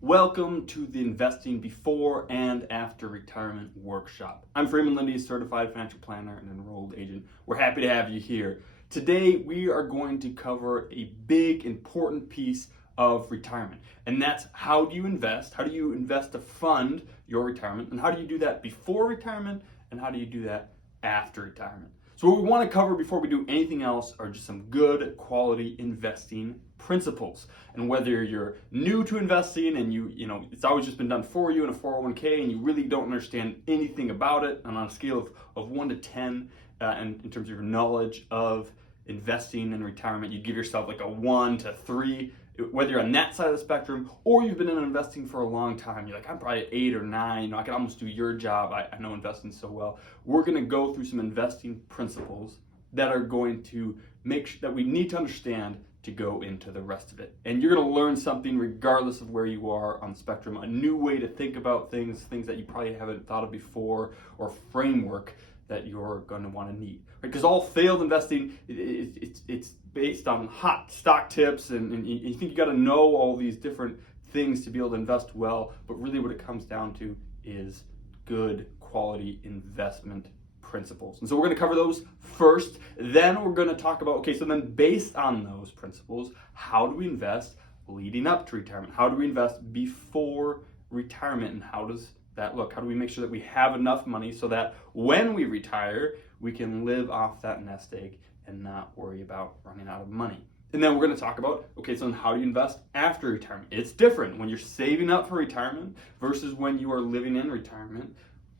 Welcome to the Investing Before and After Retirement Workshop. I'm Freeman Lindy, certified financial planner and enrolled agent. We're happy to have you here. Today we are going to cover a big, important piece of retirement, and that's how do you invest? How do you invest to fund your retirement? And how do you do that before retirement? And how do you do that after retirement? So what we want to cover before we do anything else are just some good quality investing principles. And whether you're new to investing and you know it's always just been done for you in a 401k and you really don't understand anything about it, and on a scale of 1 to 10 and in terms of your knowledge of investing in retirement, you give yourself like a 1 to 3. Whether you're on that side of the spectrum or you've been in investing for a long time, you're like, I'm probably 8 or 9, I can almost do your job, I know investing so well. We're gonna go through some investing principles that are going to make sure that we need to understand to go into the rest of it. And you're gonna learn something regardless of where you are on the spectrum, a new way to think about things that you probably haven't thought of before, or framework that you're going to want to need. Because all failed investing, it's based on hot stock tips, and you think you got to know all these different things to be able to invest well, but really what it comes down to is good quality investment principles. And so we're going to cover those first, then we're going to talk about, okay, so then based on those principles, how do we invest leading up to retirement? How do we invest before retirement, and how does that look? How do we make sure that we have enough money so that when we retire, we can live off that nest egg and not worry about running out of money? And then we're going to talk about, okay, so then how do you invest after retirement? It's different when you're saving up for retirement versus when you are living in retirement.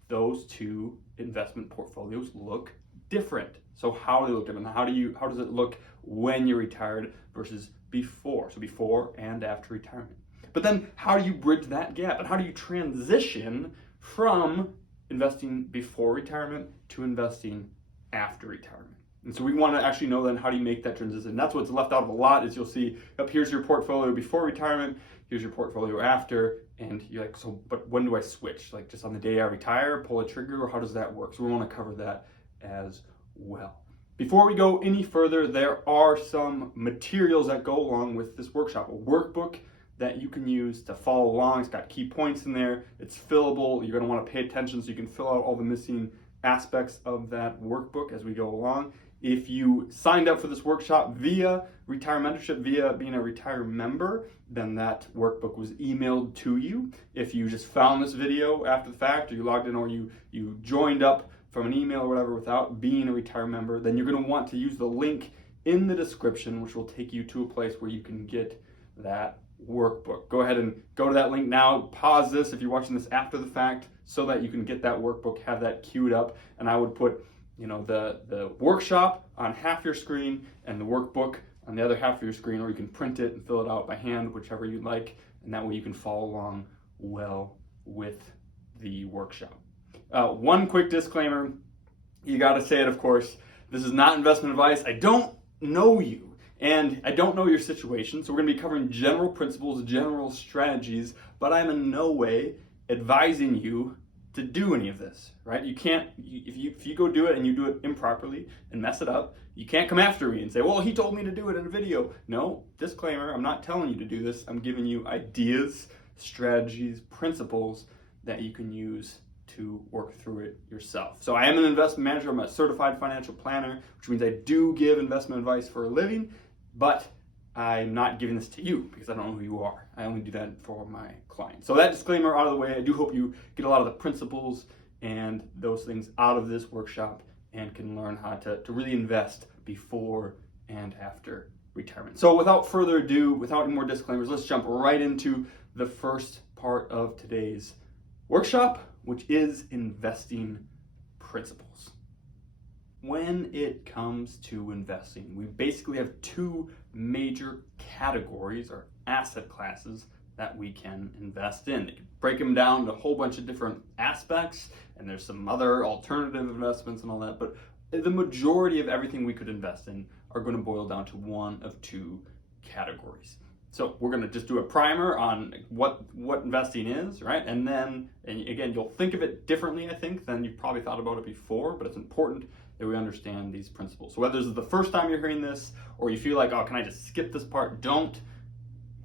Those two investment portfolios look different. So how do they look different? How does it look when you're retired versus before? So before and after retirement. But then how do you bridge that gap, and how do you transition from investing before retirement to investing after retirement? And so we want to actually know then how do you make that transition. That's what's left out of a lot is you'll see up here's your portfolio before retirement, here's your portfolio after, and you're like, so but when do I switch? Like just on the day I retire, pull a trigger, or how does that work? So we want to cover that as well. Before we go any further, there are some materials that go along with this workshop, a workbook that you can use to follow along. It's got key points in there. It's fillable. You're going to want to pay attention so you can fill out all the missing aspects of that workbook as we go along. If you signed up for this workshop via Retire Membership, via being a Retire member, then that workbook was emailed to you. If you just found this video after the fact, or you logged in, or you joined up from an email or whatever without being a Retire member, then you're going to want to use the link in the description, which will take you to a place where you can get that workbook. Go ahead and go to that link now. Pause this if you're watching this after the fact so that you can get that workbook, have that queued up. And I would put, the workshop on half your screen and the workbook on the other half of your screen, or you can print it and fill it out by hand, whichever you'd like. And that way you can follow along well with the workshop. One quick disclaimer, you got to say it, of course. This is not investment advice. I don't know you. And I don't know your situation, so we're going to be covering general principles, general strategies, but I'm in no way advising you to do any of this, right? You can't, if you go do it and you do it improperly and mess it up, you can't come after me and say, well, he told me to do it in a video. No, disclaimer, I'm not telling you to do this. I'm giving you ideas, strategies, principles that you can use to work through it yourself. So I am an investment manager. I'm a certified financial planner, which means I do give investment advice for a living. But I'm not giving this to you because I don't know who you are. I only do that for my clients. So that disclaimer out of the way, I do hope you get a lot of the principles and those things out of this workshop and can learn how to really invest before and after retirement. So without further ado, without any more disclaimers, let's jump right into the first part of today's workshop, which is investing principles. When it comes to investing, we basically have two major categories or asset classes that we can invest in. You can break them down to a whole bunch of different aspects, and there's some other alternative investments and all that, but the majority of everything we could invest in are going to boil down to one of two categories. So we're going to just do a primer on what investing is, right? And again, you'll think of it differently, I think, than you've probably thought about it before, but it's important that we understand these principles. So whether this is the first time you're hearing this, or you feel like, oh, can I just skip this part? Don't.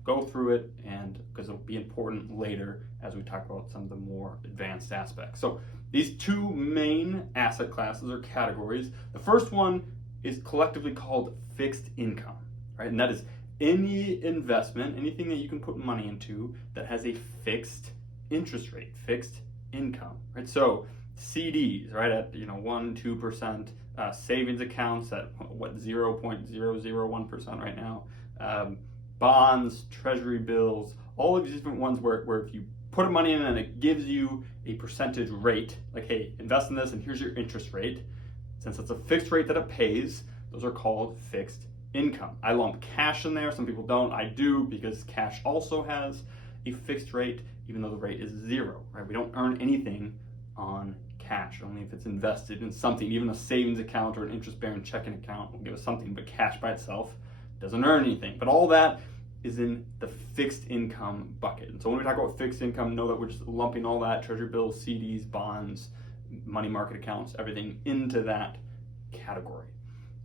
go through it, and because it'll be important later as we talk about some of the more advanced aspects. So these two main asset classes or categories. The first one is collectively called fixed income, right? And that is any investment, anything that you can put money into that has a fixed interest rate, fixed income, right? So CDs, right, at 1-2%, savings accounts at 0.001% right now, bonds, treasury bills, all of these different ones where if you put money in and it gives you a percentage rate, like, hey, invest in this and here's your interest rate. Since it's a fixed rate that it pays, those are called fixed income. I lump cash in there. Some people don't. I do, because cash also has a fixed rate, even though the rate is 0, right? We don't earn anything on cash, only if it's invested in something. Even a savings account or an interest-bearing checking account will give us something, but cash by itself doesn't earn anything. But all that is in the fixed income bucket. And so when we talk about fixed income, know that we're just lumping all that, treasury bills, CDs, bonds, money market accounts, everything into that category.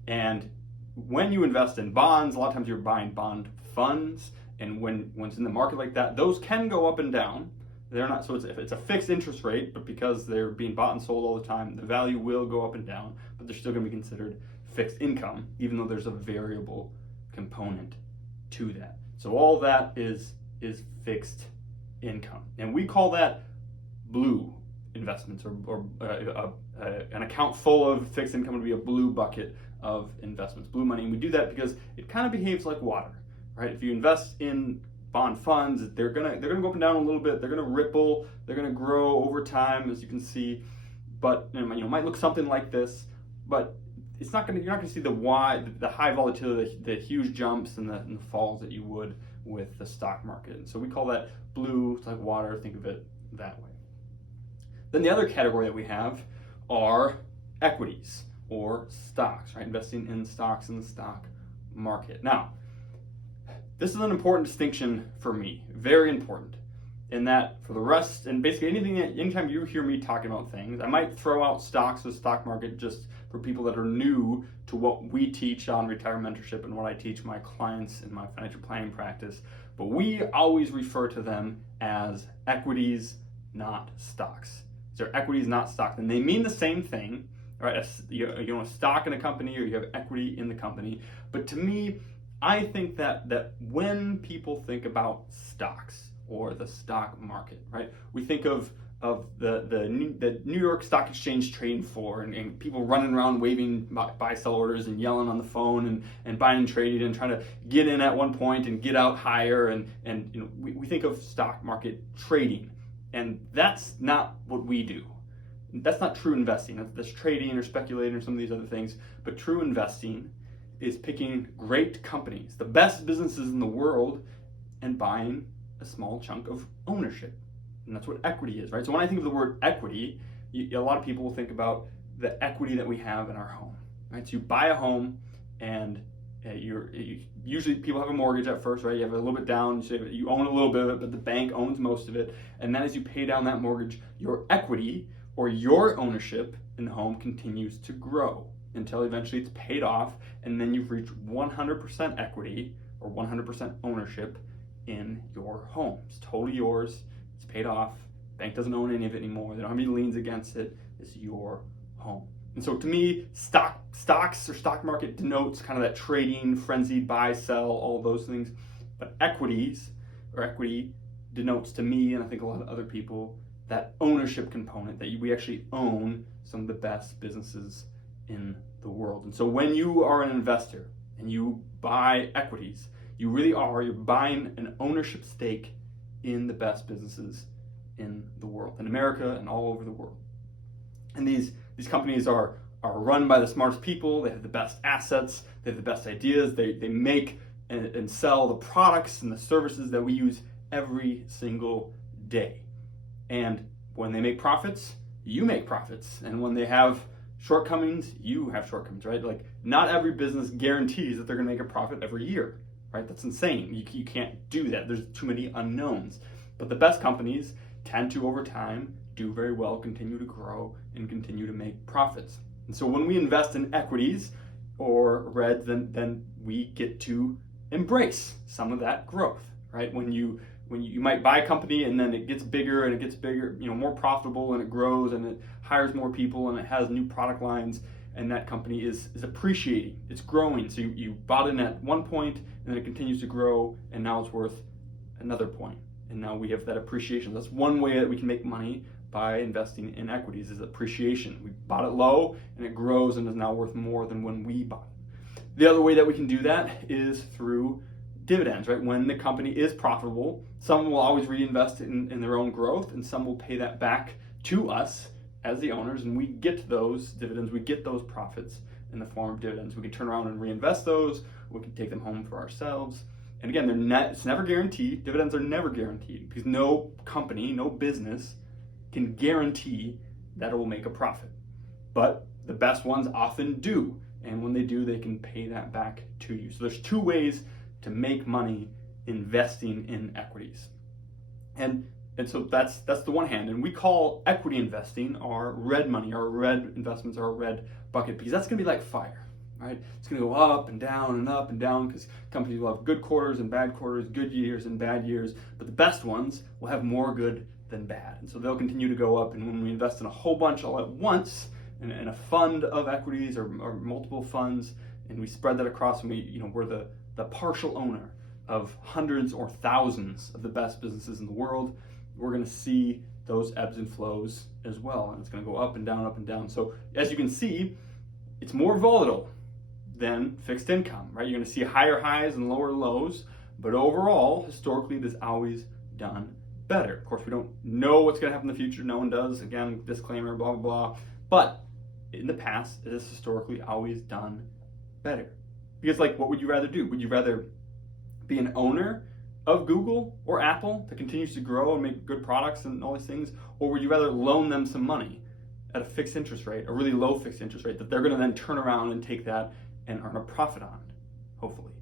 And when you invest in bonds, a lot of times you're buying bond funds, and when it's in the market like that, those can go up and down. They're not, so it's a fixed interest rate, but because they're being bought and sold all the time, the value will go up and down, but they're still going to be considered fixed income, even though there's a variable component to that. So all that is fixed income, and we call that blue investments, or an account full of fixed income would be a blue bucket of investments, blue money. And we do that because it kind of behaves like water, right? If you invest in bond funds, they're gonna go up and down a little bit. They're gonna ripple. They're gonna grow over time, as you can see. But it might look something like this, but it's not gonna. You're not gonna see the high volatility, the huge jumps and the falls that you would with the stock market. And so we call that blue. It's like water. Think of it that way. Then the other category that we have are equities or stocks, right? Investing in stocks in the stock market. Now, this is an important distinction for me, very important, in that for the rest, and basically anytime you hear me talking about things, I might throw out stocks or stock market just for people that are new to what we teach on Retire Mentorship and what I teach my clients in my financial planning practice, but we always refer to them as equities, not stocks. They're equities, not stocks, and they mean the same thing, right? You own a stock in a company or you have equity in the company, but to me, I think that when people think about stocks or the stock market, right, we think of the New York Stock Exchange trading floor and people running around waving buy-sell orders and yelling on the phone and buying and trading and trying to get in at one point and get out higher, and we think of stock market trading, and that's not what we do. That's not true investing. That's trading or speculating or some of these other things, but true investing is picking great companies, the best businesses in the world, and buying a small chunk of ownership. And that's what equity is, right? So when I think of the word equity, a lot of people will think about the equity that we have in our home, right? So you buy a home, and usually people have a mortgage at first, right? You have a little bit down, you own a little bit of it, but the bank owns most of it. And then as you pay down that mortgage, your equity or your ownership in the home continues to grow until eventually it's paid off, and then you've reached 100% equity or 100% ownership in your home. It's totally yours. It's paid off. Bank doesn't own any of it anymore. They don't have any liens against it. It's your home. And so to me, stocks or stock market denotes kind of that trading, frenzied buy, sell, all those things. But equities or equity denotes to me, and I think a lot of other people, that ownership component, that we actually own some of the best businesses in the world. And so when you are an investor and you buy equities, you really are, you're buying an ownership stake in the best businesses in the world, in America and all over the world. And these companies are run by the smartest people. They have the best assets. They have the best ideas. They make and sell the products and the services that we use every single day. And when they make profits, you make profits. And when they have shortcomings, you have shortcomings, right? Like, not every business guarantees that they're gonna make a profit every year, right? That's insane. You can't do that. There's too many unknowns. But the best companies tend to, over time, do very well, continue to grow, and continue to make profits. And so when we invest in equities or RED, then we get to embrace some of that growth, right? When you might buy a company and then it gets bigger and it gets bigger, more profitable, and it grows and it hires more people and it has new product lines, and that company is appreciating, it's growing. So you bought in at one point and then it continues to grow, and now it's worth another point. And now we have that appreciation. That's one way that we can make money by investing in equities, is appreciation. We bought it low and it grows and is now worth more than when we bought it. The other way that we can do that is through dividends, right? When the company is profitable, some will always reinvest in their own growth, and some will pay that back to us as the owners, and we get those dividends, we get those profits in the form of dividends. We can turn around and reinvest those, we can take them home for ourselves. And again, it's never guaranteed. Dividends are never guaranteed, because no company, no business can guarantee that it will make a profit. But the best ones often do, and when they do, they can pay that back to you. So there's two ways to make money investing in equities. And so that's the one hand. And we call equity investing our red money, our red investments, our red bucket, because that's going to be like fire, right? It's going to go up and down, because companies will have good quarters and bad quarters, good years and bad years, but the best ones will have more good than bad. And so they'll continue to go up. And when we invest in a whole bunch all at once in a fund of equities or multiple funds, and we spread that across, and we're the partial owner of hundreds or thousands of the best businesses in the world, we're going to see those ebbs and flows as well, and it's going to go up and down, up and down. So as you can see, it's more volatile than fixed income, right? You're going to see higher highs and lower lows, but overall, historically, it has always done better. Of course, we don't know what's going to happen in the future. No one does. Again, disclaimer, blah, blah, blah. But in the past, it has historically always done better. Because, what would you rather do? Would you rather be an owner of Google or Apple that continues to grow and make good products and all these things? Or would you rather loan them some money at a fixed interest rate, a really low fixed interest rate, that they're going to then turn around and take that and earn a profit on, hopefully,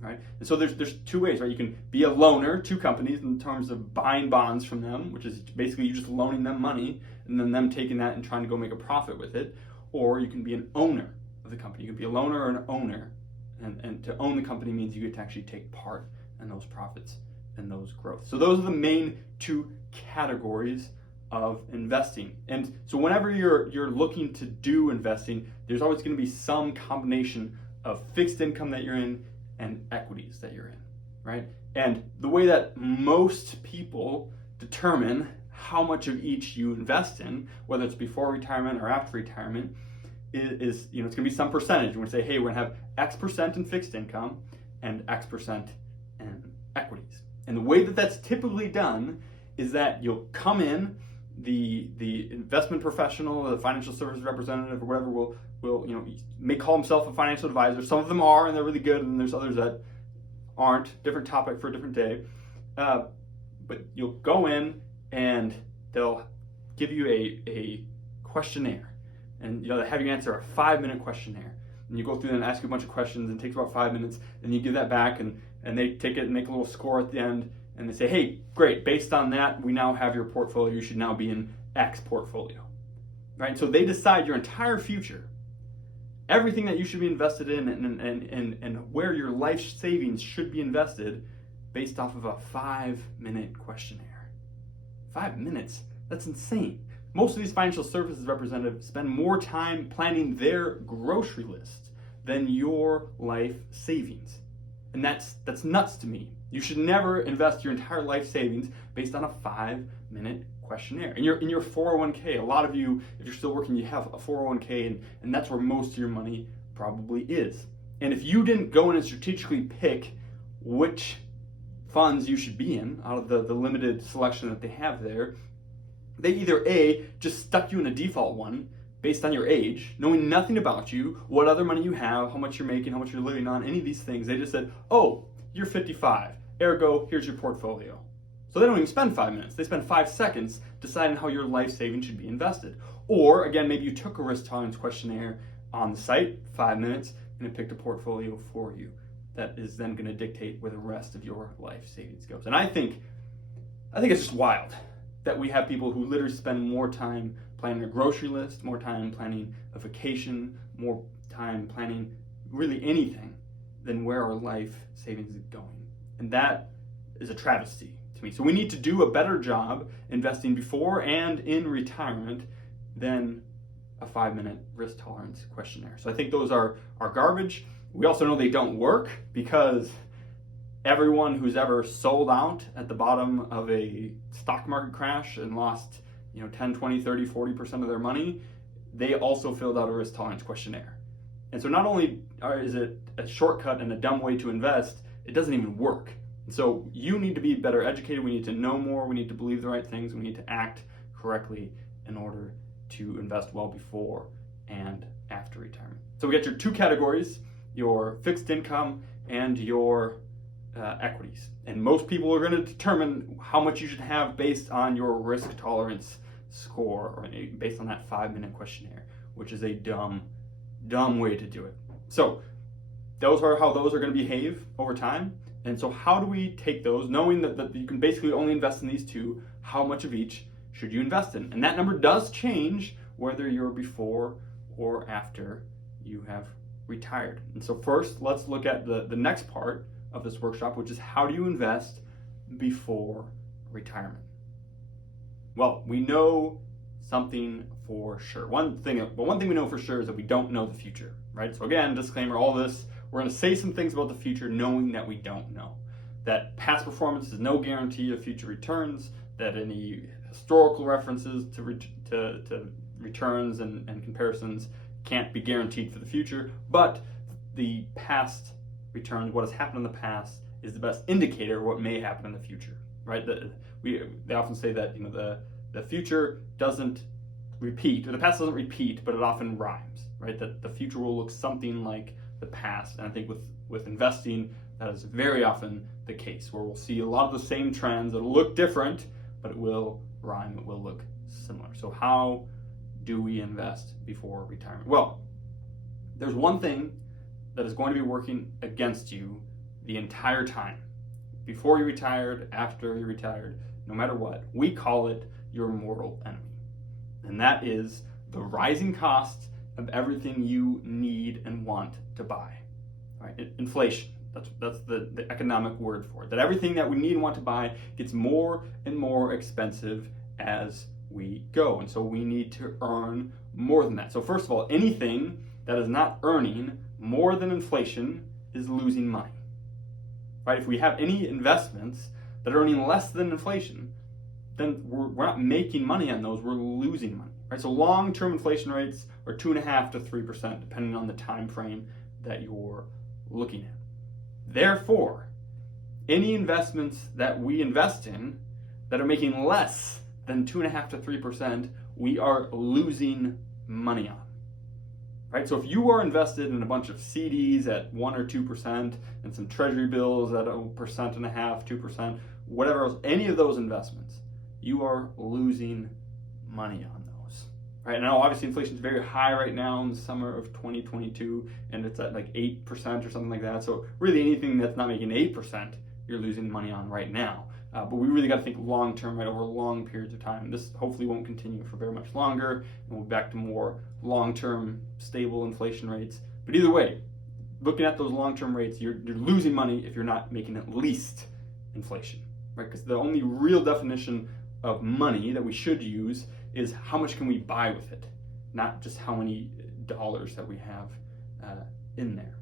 right? And so there's two ways, right? You can be a loaner to companies in terms of buying bonds from them, which is basically you just loaning them money and then them taking that and trying to go make a profit with it. Or you can be an owner of the company. You can be a loaner or an owner. And to own the company means you get to actually take part in those profits and those growth. So those are the main two categories of investing. And so whenever you're looking to do investing, there's always going to be some combination of fixed income that you're in and equities that you're in, right? And the way that most people determine how much of each you invest in, whether it's before retirement or after retirement, is it's going to be some percentage. We're going to say, hey, we're going to have X percent in fixed income and X percent in equities. And the way that that's typically done is that you'll come in, the investment professional, the financial services representative, or whatever will may call himself a financial advisor. Some of them are, and they're really good, and there's others that aren't. Different topic for a different day. But you'll go in and they'll give you a questionnaire. And they have you answer a 5-minute questionnaire. And you go through and ask you a bunch of questions, and it takes about 5 minutes, and you give that back, and they take it and make a little score at the end, and they say, hey, great, based on that, we now have your portfolio. You should now be in X portfolio, right? So they decide your entire future, everything that you should be invested in, and where your life savings should be invested based off of a 5-minute questionnaire. 5 minutes? That's insane. Most of these financial services representatives spend more time planning their grocery list than your life savings. And that's nuts to me. You should never invest your entire life savings based on a 5-minute questionnaire. In your 401k, a lot of you, if you're still working, you have a 401k, and that's where most of your money probably is. And if you didn't go in and strategically pick which funds you should be in out of the limited selection that they have there, they either A, just stuck you in a default one based on your age, knowing nothing about you, what other money you have, how much you're making, how much you're living on, any of these things. They just said, oh, you're 55, ergo, here's your portfolio. So they don't even spend 5 minutes. They spend 5 seconds deciding how your life savings should be invested. Or, again, maybe you took a risk tolerance questionnaire on the site, 5 minutes, and it picked a portfolio for you that is then going to dictate where the rest of your life savings goes. And I think it's just wild that we have people who literally spend more time planning a grocery list, more time planning a vacation, more time planning really anything than where our life savings is going. And that is a travesty to me. So we need to do a better job investing before and in retirement than a 5-minute risk tolerance questionnaire. So I think those are garbage. We also know they don't work because everyone who's ever sold out at the bottom of a stock market crash and lost 10, 20, 30, 40% of their money, they also filled out a risk tolerance questionnaire. And so not only is it a shortcut and a dumb way to invest, it doesn't even work. And so you need to be better educated. We need to know more. We need to believe the right things. We need to act correctly in order to invest well before and after retirement. So we got your two categories, your fixed income and your equities. And most people are going to determine how much you should have based on your risk tolerance score, or based on that 5-minute questionnaire, which is a dumb way to do it. So those are how those are going to behave over time. And so how do we take those, knowing that you can basically only invest in these two, how much of each should you invest in? And that number does change whether you're before or after you have retired. And so first, let's look at the next part of this workshop, which is how do you invest before retirement? Well, we know something for sure. One thing we know for sure is that we don't know the future, right? So again, disclaimer, all this, we're going to say some things about the future knowing that we don't know. That past performance is no guarantee of future returns, that any historical references to returns and comparisons can't be guaranteed for the future, but the past returns, what has happened in the past, is the best indicator of what may happen in the future, right? They often say that the future doesn't repeat, or the past doesn't repeat, but it often rhymes, right? That the future will look something like the past. And I think with investing, that is very often the case, where we'll see a lot of the same trends. It'll look different, but it will rhyme, it will look similar. So how do we invest before retirement? Well, there's one thing that is going to be working against you the entire time. Before you retired, after you retired, no matter what, we call it your mortal enemy. And that is the rising cost of everything you need and want to buy. Right? Inflation. That's the economic word for it. That everything that we need and want to buy gets more and more expensive as we go. And so we need to earn more than that. So first of all, anything that is not earning more than inflation is losing money. Right? If we have any investments that are earning less than inflation, then we're not making money on those, we're losing money. Right? So long-term inflation rates are 2.5% to 3%, depending on the time frame that you're looking at. Therefore, any investments that we invest in that are making less than 2.5% to 3%, we are losing money on. Right? So if you are invested in a bunch of CDs at 1 or 2% and some treasury bills at 1.5%, 2%, whatever else, any of those investments, you are losing money on those. Right? Now, obviously, inflation is very high right now in the summer of 2022, and it's at like 8% or something like that. So really anything that's not making 8%, you're losing money on right now. But we really got to think long-term, right, over long periods of time. This hopefully won't continue for very much longer, and we'll be back to more long-term stable inflation rates. But either way, looking at those long-term rates, you're losing money if you're not making at least inflation, right? Because the only real definition of money that we should use is how much can we buy with it, not just how many dollars that we have in there.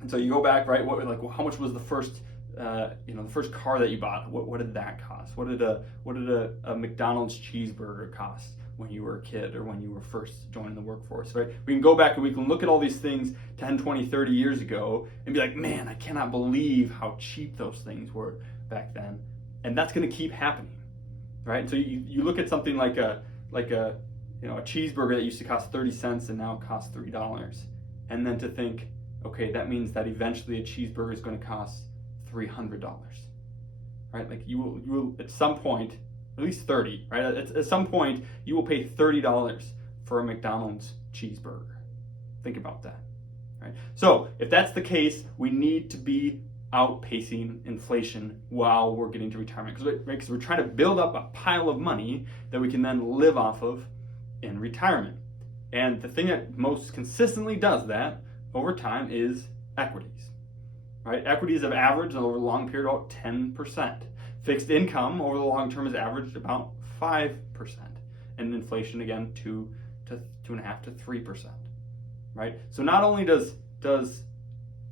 And so you go back, right? How much was the first the first car that you bought? What did that cost? What did a McDonald's cheeseburger cost when you were a kid or when you were first joining the workforce, right? We can go back and we can look at all these things 10, 20, 30 years ago and be like, man, I cannot believe how cheap those things were back then. And that's going to keep happening, right? And so you look at something like a cheeseburger that used to cost 30 cents and now costs $3. And then to think, okay, that means that eventually a cheeseburger is going to cost $300, right? Like you will at some point, at least 30, right? At some point, you will pay $30 for a McDonald's cheeseburger. Think about that, right? So if that's the case, we need to be outpacing inflation while we're getting to retirement, because we're trying to build up a pile of money that we can then live off of in retirement. And the thing that most consistently does that over time is equities. right? Equities have averaged over a long period about 10%. Fixed income over the long term has averaged about 5%. And inflation, again, 2.5 to 3%, right? So not only does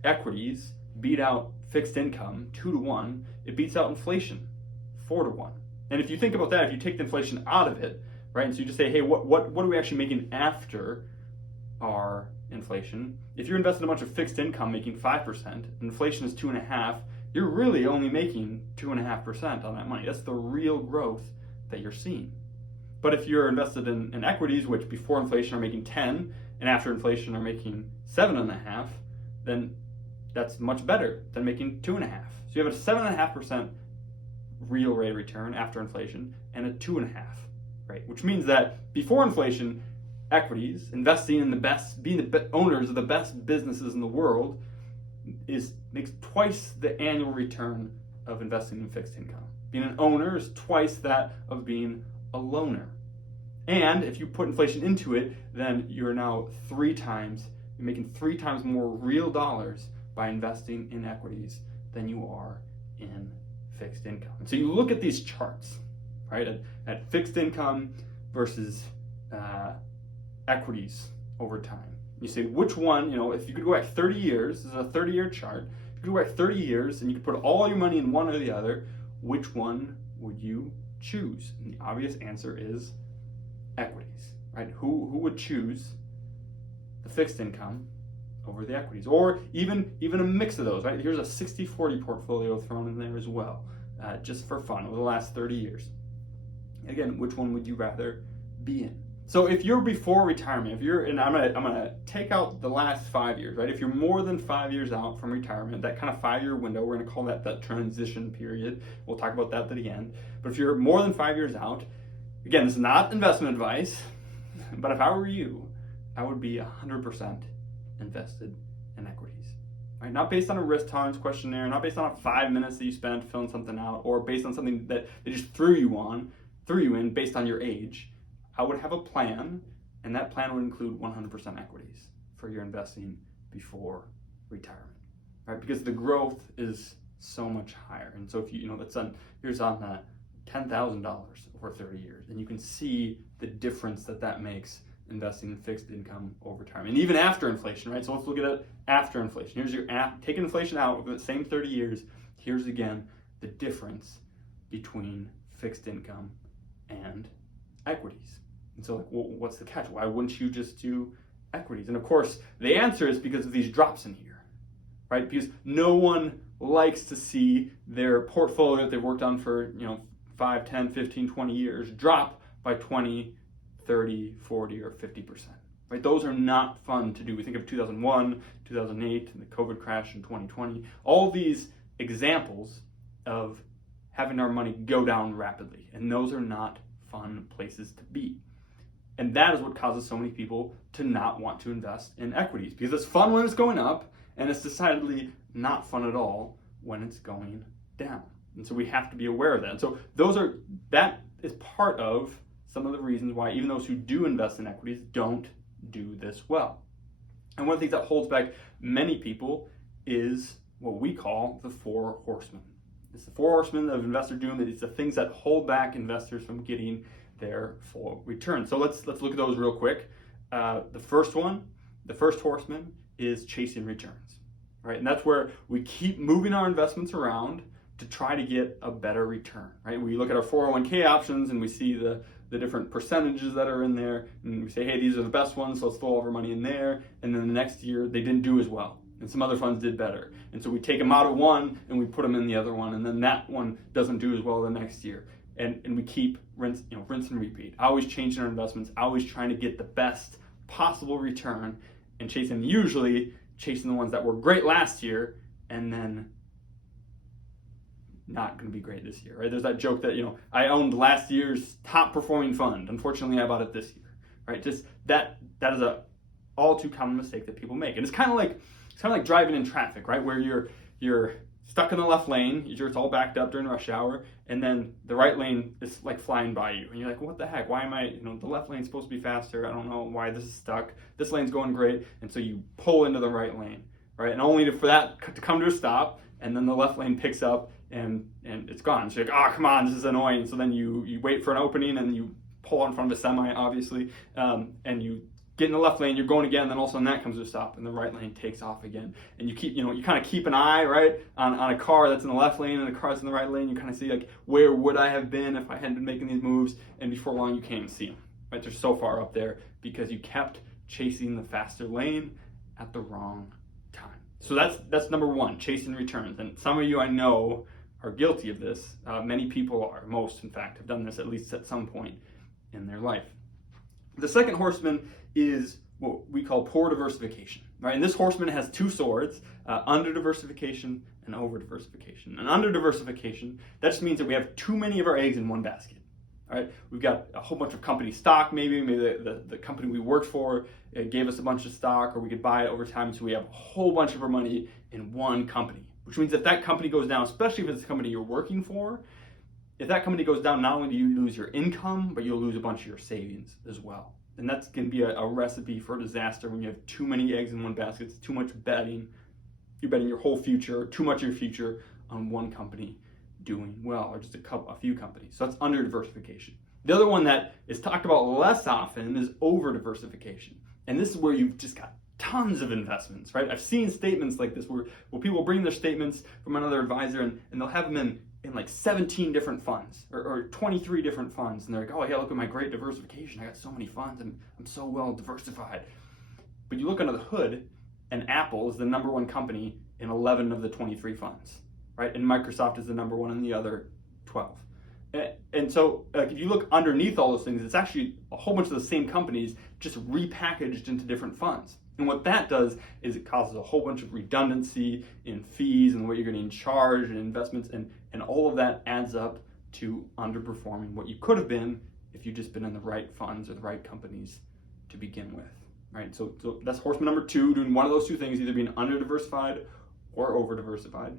equities beat out fixed income 2 to 1, it beats out inflation 4 to 1. And if you think about that, if you take the inflation out of it, right, and so you just say, hey, what are we actually making after our inflation? If you're investing a bunch of fixed income making 5%, inflation is 2.5%, you're really only making 2.5% on that money. That's the real growth that you're seeing. But if you're invested in equities, which before inflation are making 10, and after inflation are making 7.5, then that's much better than making 2.5. So you have a 7.5% real rate of return after inflation and a 2.5, right? Which means that before inflation, equities, investing in the best, being the owners of the best businesses in the world, makes twice the annual return of investing in fixed income. Being an owner is twice that of being a loaner. And if you put inflation into it, then you're now you're making 3 times more real dollars by investing in equities than you are in fixed income. And so you look at these charts, right, at fixed income versus equities over time. You say, which one, if you could go back 30 years, this is a 30-year chart, if you could go back 30 years and you could put all your money in one or the other, which one would you choose? And the obvious answer is equities, right? Who would choose the fixed income over the equities? Or even a mix of those, right? Here's a 60-40 portfolio thrown in there as well, just for fun over the last 30 years. Again, which one would you rather be in? So if you're before retirement, and I'm gonna take out the last 5 years, right? If you're more than 5 years out from retirement, that kind of 5-year window, we're gonna call that transition period. We'll talk about that at the end. But if you're more than 5 years out, again, this is not investment advice, but if I were you, I would be 100% invested in equities, right? Not based on a risk tolerance questionnaire, not based on 5 minutes that you spent filling something out, or based on something that they just threw you in based on your age. I would have a plan, and that plan would include 100% equities for your investing before retirement, right? Because the growth is so much higher. And so if here's on that $10,000 over 30 years, and you can see the difference that makes investing in fixed income over time. And even after inflation, right? So let's look at it after inflation. Here's your taking inflation out over the same 30 years. Here's again the difference between fixed income and equities. And so, what's the catch? Why wouldn't you just do equities? And of course, the answer is because of these drops in here, right? Because no one likes to see their portfolio that they've worked on for 5, 10, 15, 20 years drop by 20, 30, 40, or 50%. Right? Those are not fun to do. We think of 2001, 2008, and the COVID crash in 2020. All these examples of having our money go down rapidly, and those are not fun places to be. And that is what causes so many people to not want to invest in equities, because it's fun when it's going up, and it's decidedly not fun at all when it's going down. And so we have to be aware of that. And so that is part of some of the reasons why even those who do invest in equities don't do this well. And one of the things that holds back many people is what we call the 4 horsemen. It's the 4 horsemen of investor doom. It's the things that hold back investors from getting their full return. So let's look at those real quick. The first horseman is chasing returns, right? And that's where we keep moving our investments around to try to get a better return, right? We look at our 401k options and we see the different percentages that are in there, and we say, hey, these are the best ones, so let's throw all of our money in there. And then the next year they didn't do as well, and some other funds did better. And so we take them out of one and we put them in the other one, and then that one doesn't do as well the next year. And we keep rinse and repeat, always changing our investments, always trying to get the best possible return, and usually chasing the ones that were great last year and then not going to be great this year, right? There's that joke that, I owned last year's top performing fund. Unfortunately, I bought it this year, right? Just that is a all too common mistake that people make. And it's kind of like driving in traffic, right? Where you're stuck in the left lane, it's all backed up during rush hour, and then the right lane is like flying by you. And you're like, what the heck? Why am I, the left lane's supposed to be faster. I don't know why this is stuck. This lane's going great. And so you pull into the right lane. right? And only for that to come to a stop, and then the left lane picks up and it's gone. So you're like, oh, come on, this is annoying. So then you wait for an opening and you pull out in front of a semi, obviously, and you get in the left lane, you're going again, and then all of a sudden that comes to a stop, and the right lane takes off again. And you keep, you kind of keep an eye, right, on a car that's in the left lane and a car that's in the right lane. You kind of see, like, where would I have been if I hadn't been making these moves? And before long, you can't even see them, right? They're so far up there because you kept chasing the faster lane at the wrong time. So that's number one, chasing returns. And some of you I know are guilty of this. Many people are. Most, in fact, have done this at least at some point in their life. The second horseman is what we call poor diversification, right? And this horseman has two swords, under diversification and over diversification. And under diversification, that just means that we have too many of our eggs in one basket, right? We've got a whole bunch of company stock, maybe the company we worked for gave us a bunch of stock, or we could buy it over time, so we have a whole bunch of our money in one company, which means if that company goes down, especially if it's a company you're working for, if that company goes down, not only do you lose your income, but you'll lose a bunch of your savings as well. And that's going to be a recipe for disaster when you have too many eggs in one basket. It's too much betting. You're betting your whole future, too much of your future on one company doing well, or just a few companies. So that's under diversification. The other one that is talked about less often is over diversification. And this is where you've just got tons of investments, right? I've seen statements like this where people bring their statements from another advisor and they'll have them in like 17 different funds or 23 different funds. And they're like, oh yeah, look at my great diversification. I got so many funds. I'm so well diversified. But you look under the hood and Apple is the number one company in 11 of the 23 funds, right? And Microsoft is the number one in the other 12. And so if you look underneath all those things, it's actually a whole bunch of the same companies just repackaged into different funds. And what that does is it causes a whole bunch of redundancy in fees and what you're getting charged and investments, and all of that adds up to underperforming what you could have been if you'd just been in the right funds or the right companies to begin with, right? So that's horseman number two, doing one of those two things, either being under-diversified or over-diversified.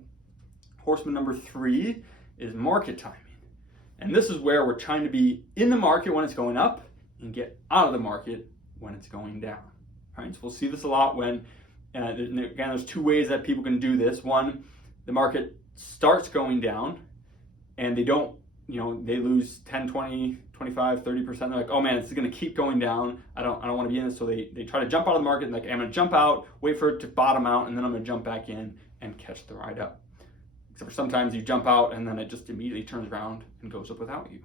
Horseman number three is market timing. And this is where we're trying to be in the market when it's going up and get out of the market when it's going down. Right, so we'll see this a lot when, again, there's two ways that people can do this. One, the market starts going down and they don't, they lose 10, 20, 25, 30%. They're like, oh man, this is going to keep going down. I don't want to be in this. So they try to jump out of the market and like, I'm going to jump out, wait for it to bottom out, and then I'm going to jump back in and catch the ride up. Except for sometimes you jump out and then it just immediately turns around and goes up without you,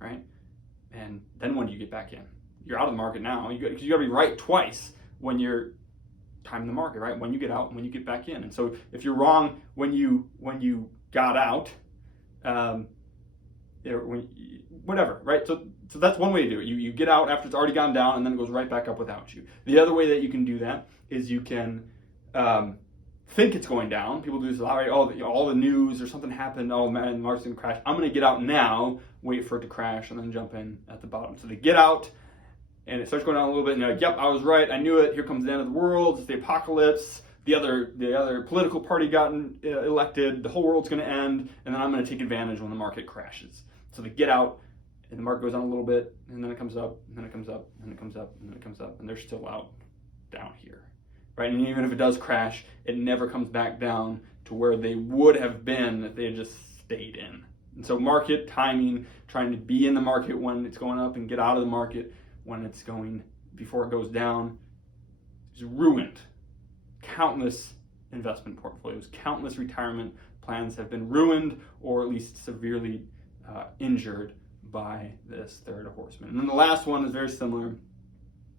right? And then when do you get back in? You're out of the market now. You got to be right twice when you're timing the market, right? When you get out and when you get back in. And so if you're wrong when you got out, whatever, right? So that's one way to do it. You get out after it's already gone down and then it goes right back up without you. The other way that you can do that is you can think it's going down. People do this a lot, right? All the news or something happened, oh man, the market's gonna crash. I'm gonna get out now, wait for it to crash, and then jump in at the bottom. So they get out, and it starts going down a little bit, and you're like, yep, I was right, I knew it, here comes the end of the world, it's the apocalypse, the other political party got elected, the whole world's gonna end, and then I'm gonna take advantage when the market crashes. So they get out, and the market goes down a little bit, and then it comes up, and then it comes up, and then it comes up, and then it comes up, and they're still out down here, right? And even if it does crash, it never comes back down to where they would have been if they had just stayed in. And so market timing, trying to be in the market when it's going up and get out of the market when it's going, before it goes down, is ruined. Countless investment portfolios, countless retirement plans have been ruined or at least severely injured by this third horseman. And then the last one is very similar,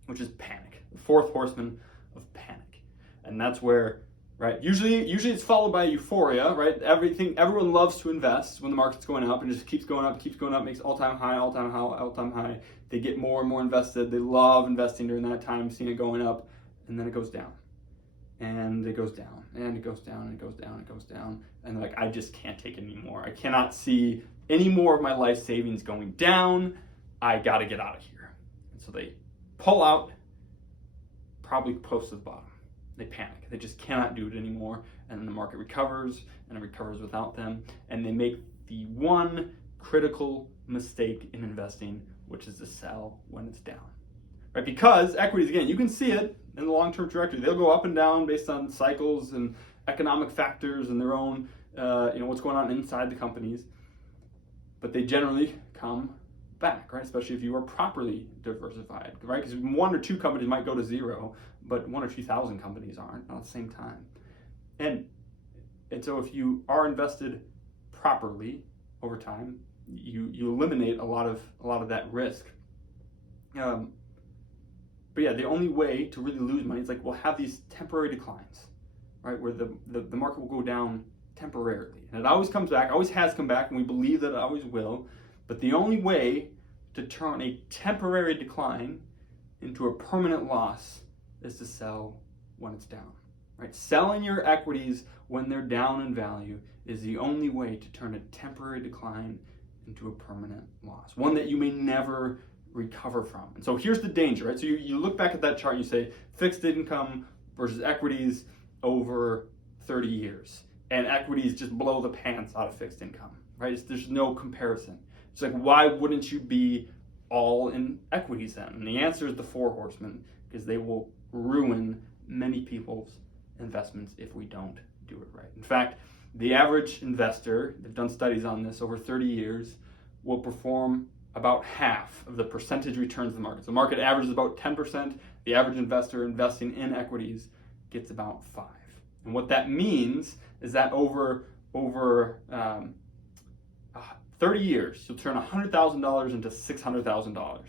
which is panic. The fourth horseman of panic. And that's where, right, usually it's followed by euphoria, right? Everyone loves to invest when the market's going up and just keeps going up, makes all-time high. They get more and more invested. They love investing during that time, seeing it going up, and then it goes down. And it goes down, and it goes down, and it goes down, and it goes down. And they're like, I just can't take it anymore. I cannot see any more of my life savings going down. I gotta get out of here. And so they pull out, probably close to the bottom. They panic. They just cannot do it anymore. And then the market recovers, and it recovers without them. And they make the one critical mistake in investing, which is to sell when it's down. right? Because equities, again, you can see it in the long-term trajectory. They'll go up and down based on cycles and economic factors and their own, what's going on inside the companies. But they generally come back, right? Especially if you are properly diversified, right? Because one or two companies might go to zero, but 1,000 or 2,000 companies aren't at the same time. And so if you are invested properly over time, you eliminate a lot of that risk. But yeah, the only way to really lose money is we'll have these temporary declines, right? Where the market will go down temporarily. And it always comes back, always has come back, and we believe that it always will. But the only way to turn a temporary decline into a permanent loss is to sell when it's down, right? Selling your equities when they're down in value is the only way to turn a temporary decline into a permanent loss, one that you may never recover from. And so here's the danger, right? So you look back at that chart and you say fixed income versus equities over 30 years. And equities just blow the pants out of fixed income, right? There's no comparison. It's why wouldn't you be all in equities then? And the answer is the four horsemen, because they will ruin many people's investments if we don't do it right. In fact, the average investor, they've done studies on this over 30 years, will perform about half of the percentage returns of the market. So the market averages about 10%. The average investor investing in equities gets about 5%. And what that means is that over 30 years, you'll turn $100,000 into $600,000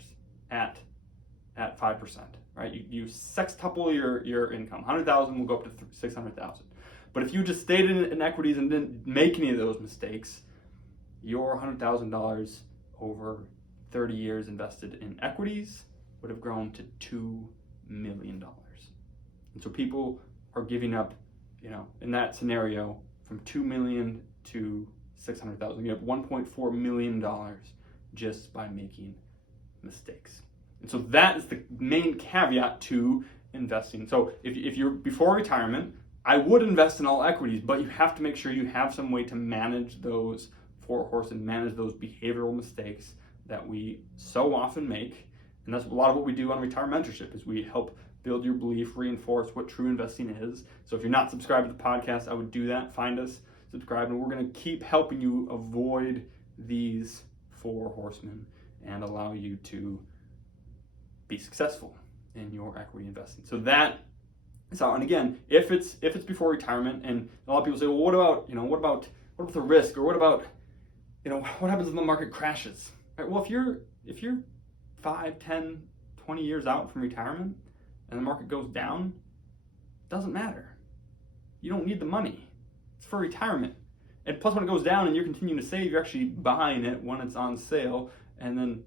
at 5%, right? You sextuple your income. 100,000 will go up to 600,000. But if you just stayed in equities and didn't make any of those mistakes, your $100,000 over 30 years invested in equities would have grown to $2 million. And so people are giving up, in that scenario, from 2 million to 600,000. You have $1.4 million just by making mistakes. And so that is the main caveat to investing. So if you're before retirement, I would invest in all equities, but you have to make sure you have some way to manage those four horses and manage those behavioral mistakes that we so often make. And that's a lot of what we do on Retire Mentorship, is we help build your belief, reinforce what true investing is. So if you're not subscribed to the podcast, I would do that. Find us, subscribe, and we're going to keep helping you avoid these four horsemen and allow you to be successful in your equity investing. So that is how. And again, if it's before retirement, and a lot of people say, well, what about the risk, or what about what happens when the market crashes? Right? Well, if you're 5, 10, 20 years out from retirement and the market goes down, it doesn't matter. You don't need the money. It's for retirement. And plus, when it goes down and you're continuing to save, you're actually buying it when it's on sale, and then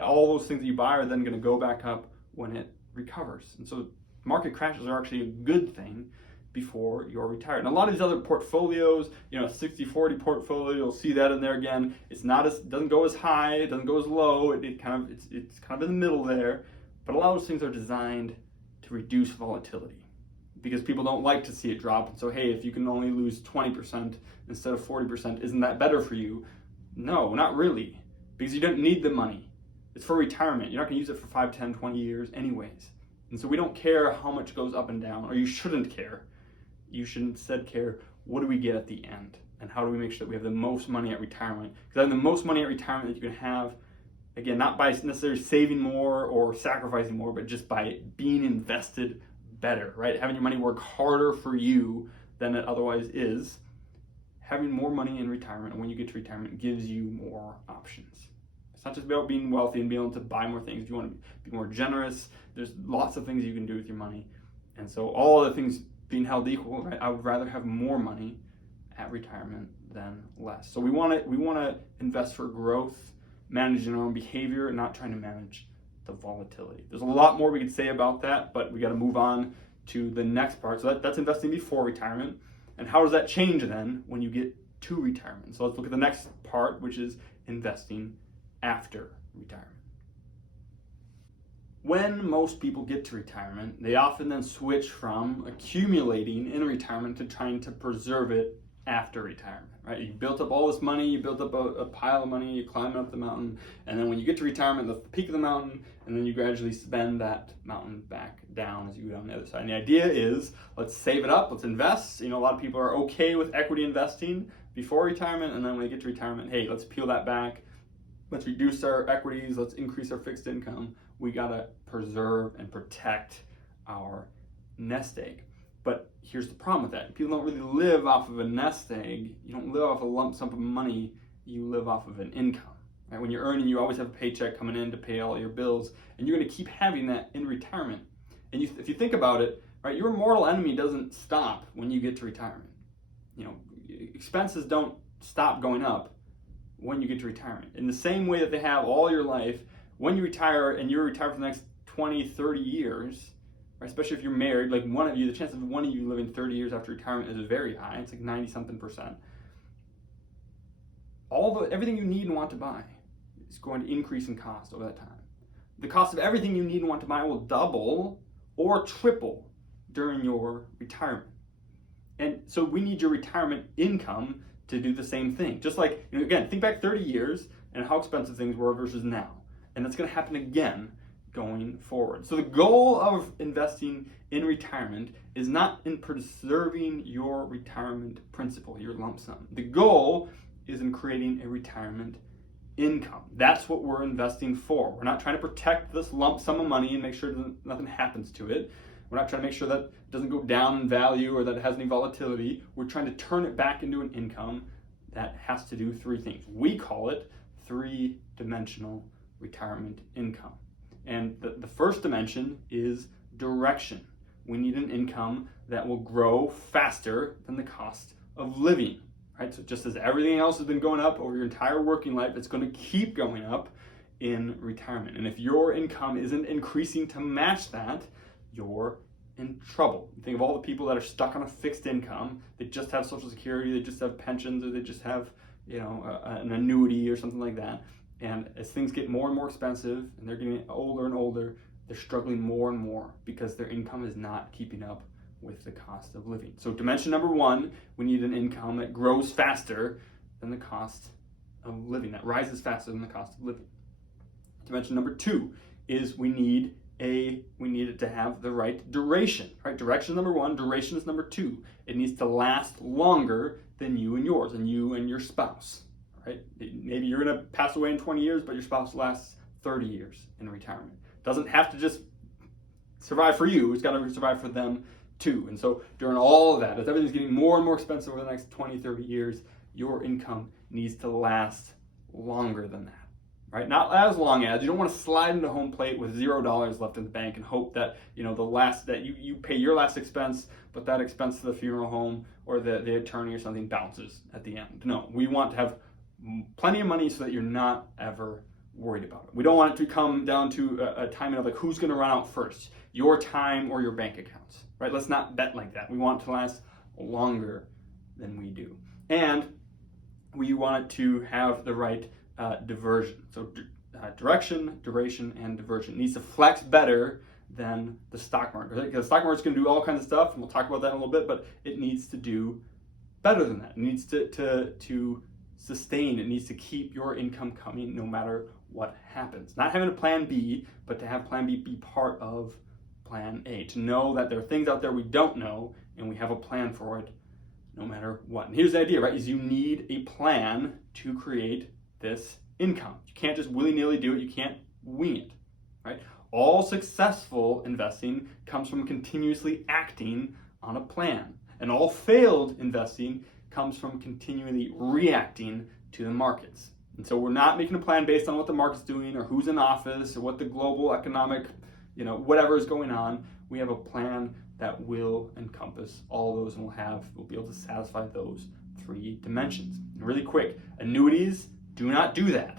all those things that you buy are then going to go back up when it recovers. And so market crashes are actually a good thing before you're retired. And a lot of these other portfolios, 60-40 portfolio, you'll see that in there again. It doesn't go as high, it doesn't go as low. It's kind of in the middle there. But a lot of those things are designed to reduce volatility, because people don't like to see it drop. And so, hey, if you can only lose 20% instead of 40%, isn't that better for you? No, not really, because you don't need the money. It's for retirement. You're not going to use it for 5, 10, 20 years anyways. And so we don't care how much goes up and down, or you shouldn't care. You should instead care, what do we get at the end? And how do we make sure that we have the most money at retirement? Because having the most money at retirement that you can have, again, not by necessarily saving more or sacrificing more, but just by being invested better, right? Having your money work harder for you than it otherwise is. Having more money in retirement, and when you get to retirement, gives you more options. It's not just about being wealthy and being able to buy more things. If you want to be more generous, there's lots of things you can do with your money. And so all other things being held equal, right? I would rather have more money at retirement than less. So we want to invest for growth, managing our own behavior, and not trying to manage the volatility. There's a lot more we could say about that, but we got to move on to the next part. So that's investing before retirement. And how does that change then when you get to retirement? So let's look at the next part, which is investing after retirement. When most people get to retirement, they often then switch from accumulating in retirement to trying to preserve it after retirement, right? You built up all this money, you built up a pile of money, you're climbing up the mountain, and then when you get to retirement, that's the peak of the mountain, and then you gradually spend that mountain back down as you go down the other side. And the idea is, let's save it up, let's invest. A lot of people are okay with equity investing before retirement, and then when they get to retirement, hey, let's peel that back, let's reduce our equities, let's increase our fixed income. We gotta preserve and protect our nest egg. But here's the problem with that. People don't really live off of a nest egg. You don't live off a lump sum of money. You live off of an income. Right? When you're earning, you always have a paycheck coming in to pay all your bills, and you're going to keep having that in retirement. And if you think about it, right, your mortal enemy doesn't stop when you get to retirement. Expenses don't stop going up when you get to retirement. In the same way that they have all your life, when you retire and you're retired for the next 20, 30 years, right, especially if you're married, like one of you, the chance of one of you living 30 years after retirement is very high. It's like 90-something%. Everything you need and want to buy is going to increase in cost over that time. The cost of everything you need and want to buy will double or triple during your retirement. And so we need your retirement income to do the same thing. Just like, again, think back 30 years and how expensive things were versus now. And that's going to happen again going forward. So the goal of investing in retirement is not in preserving your retirement principal, your lump sum. The goal is in creating a retirement income. That's what we're investing for. We're not trying to protect this lump sum of money and make sure nothing happens to it. We're not trying to make sure that it doesn't go down in value or that it has any volatility. We're trying to turn it back into an income that has to do three things. We call it three-dimensional retirement income. And the first dimension is direction. We need an income that will grow faster than the cost of living, right? So just as everything else has been going up over your entire working life, it's going to keep going up in retirement. And if your income isn't increasing to match that, you're in trouble. Think of all the people that are stuck on a fixed income. They just have Social Security, they just have pensions, or they just have, an annuity or something like that. And as things get more and more expensive and they're getting older and older, they're struggling more and more because their income is not keeping up with the cost of living. So dimension number one, we need an income that grows faster than the cost of living, that rises faster than the cost of living. Dimension number two is we need it to have the right duration, right? Direction is number one, duration is number two. It needs to last longer than you and yours and you and your spouse. Right? Maybe you're going to pass away in 20 years, but your spouse lasts 30 years in retirement. Doesn't have to just survive for you. It's got to survive for them too. And so during all of that, as everything's getting more and more expensive over the next 20, 30 years, your income needs to last longer than that. Right? Not as long as you don't want to slide into home plate with $0 left in the bank and hope that you pay your last expense, but that expense to the funeral home or the attorney or something bounces at the end. No, we want to have plenty of money so that you're not ever worried about it. We don't want it to come down to a timing of like who's going to run out first, your time or your bank accounts, right? Let's not bet like that. We want it to last longer than we do. And we want it to have the right diversion. So direction, duration, and diversion. It needs to flex better than the stock market. Because the stock market's going to do all kinds of stuff, and we'll talk about that in a little bit, but it needs to do better than that. It needs to sustain, it needs to keep your income coming no matter what happens. Not having a plan B, but to have plan B be part of plan A. To know that there are things out there we don't know, and we have a plan for it no matter what. And here's the idea, right, is you need a plan to create this income. You can't just willy-nilly do it. You can't wing it, right? All successful investing comes from continuously acting on a plan. And all failed investing comes from continually reacting to the markets. And so we're not making a plan based on what the market's doing or who's in office or what the global economic, whatever is going on. We have a plan that will encompass all those, and we'll be able to satisfy those three dimensions. And really quick, annuities do not do that.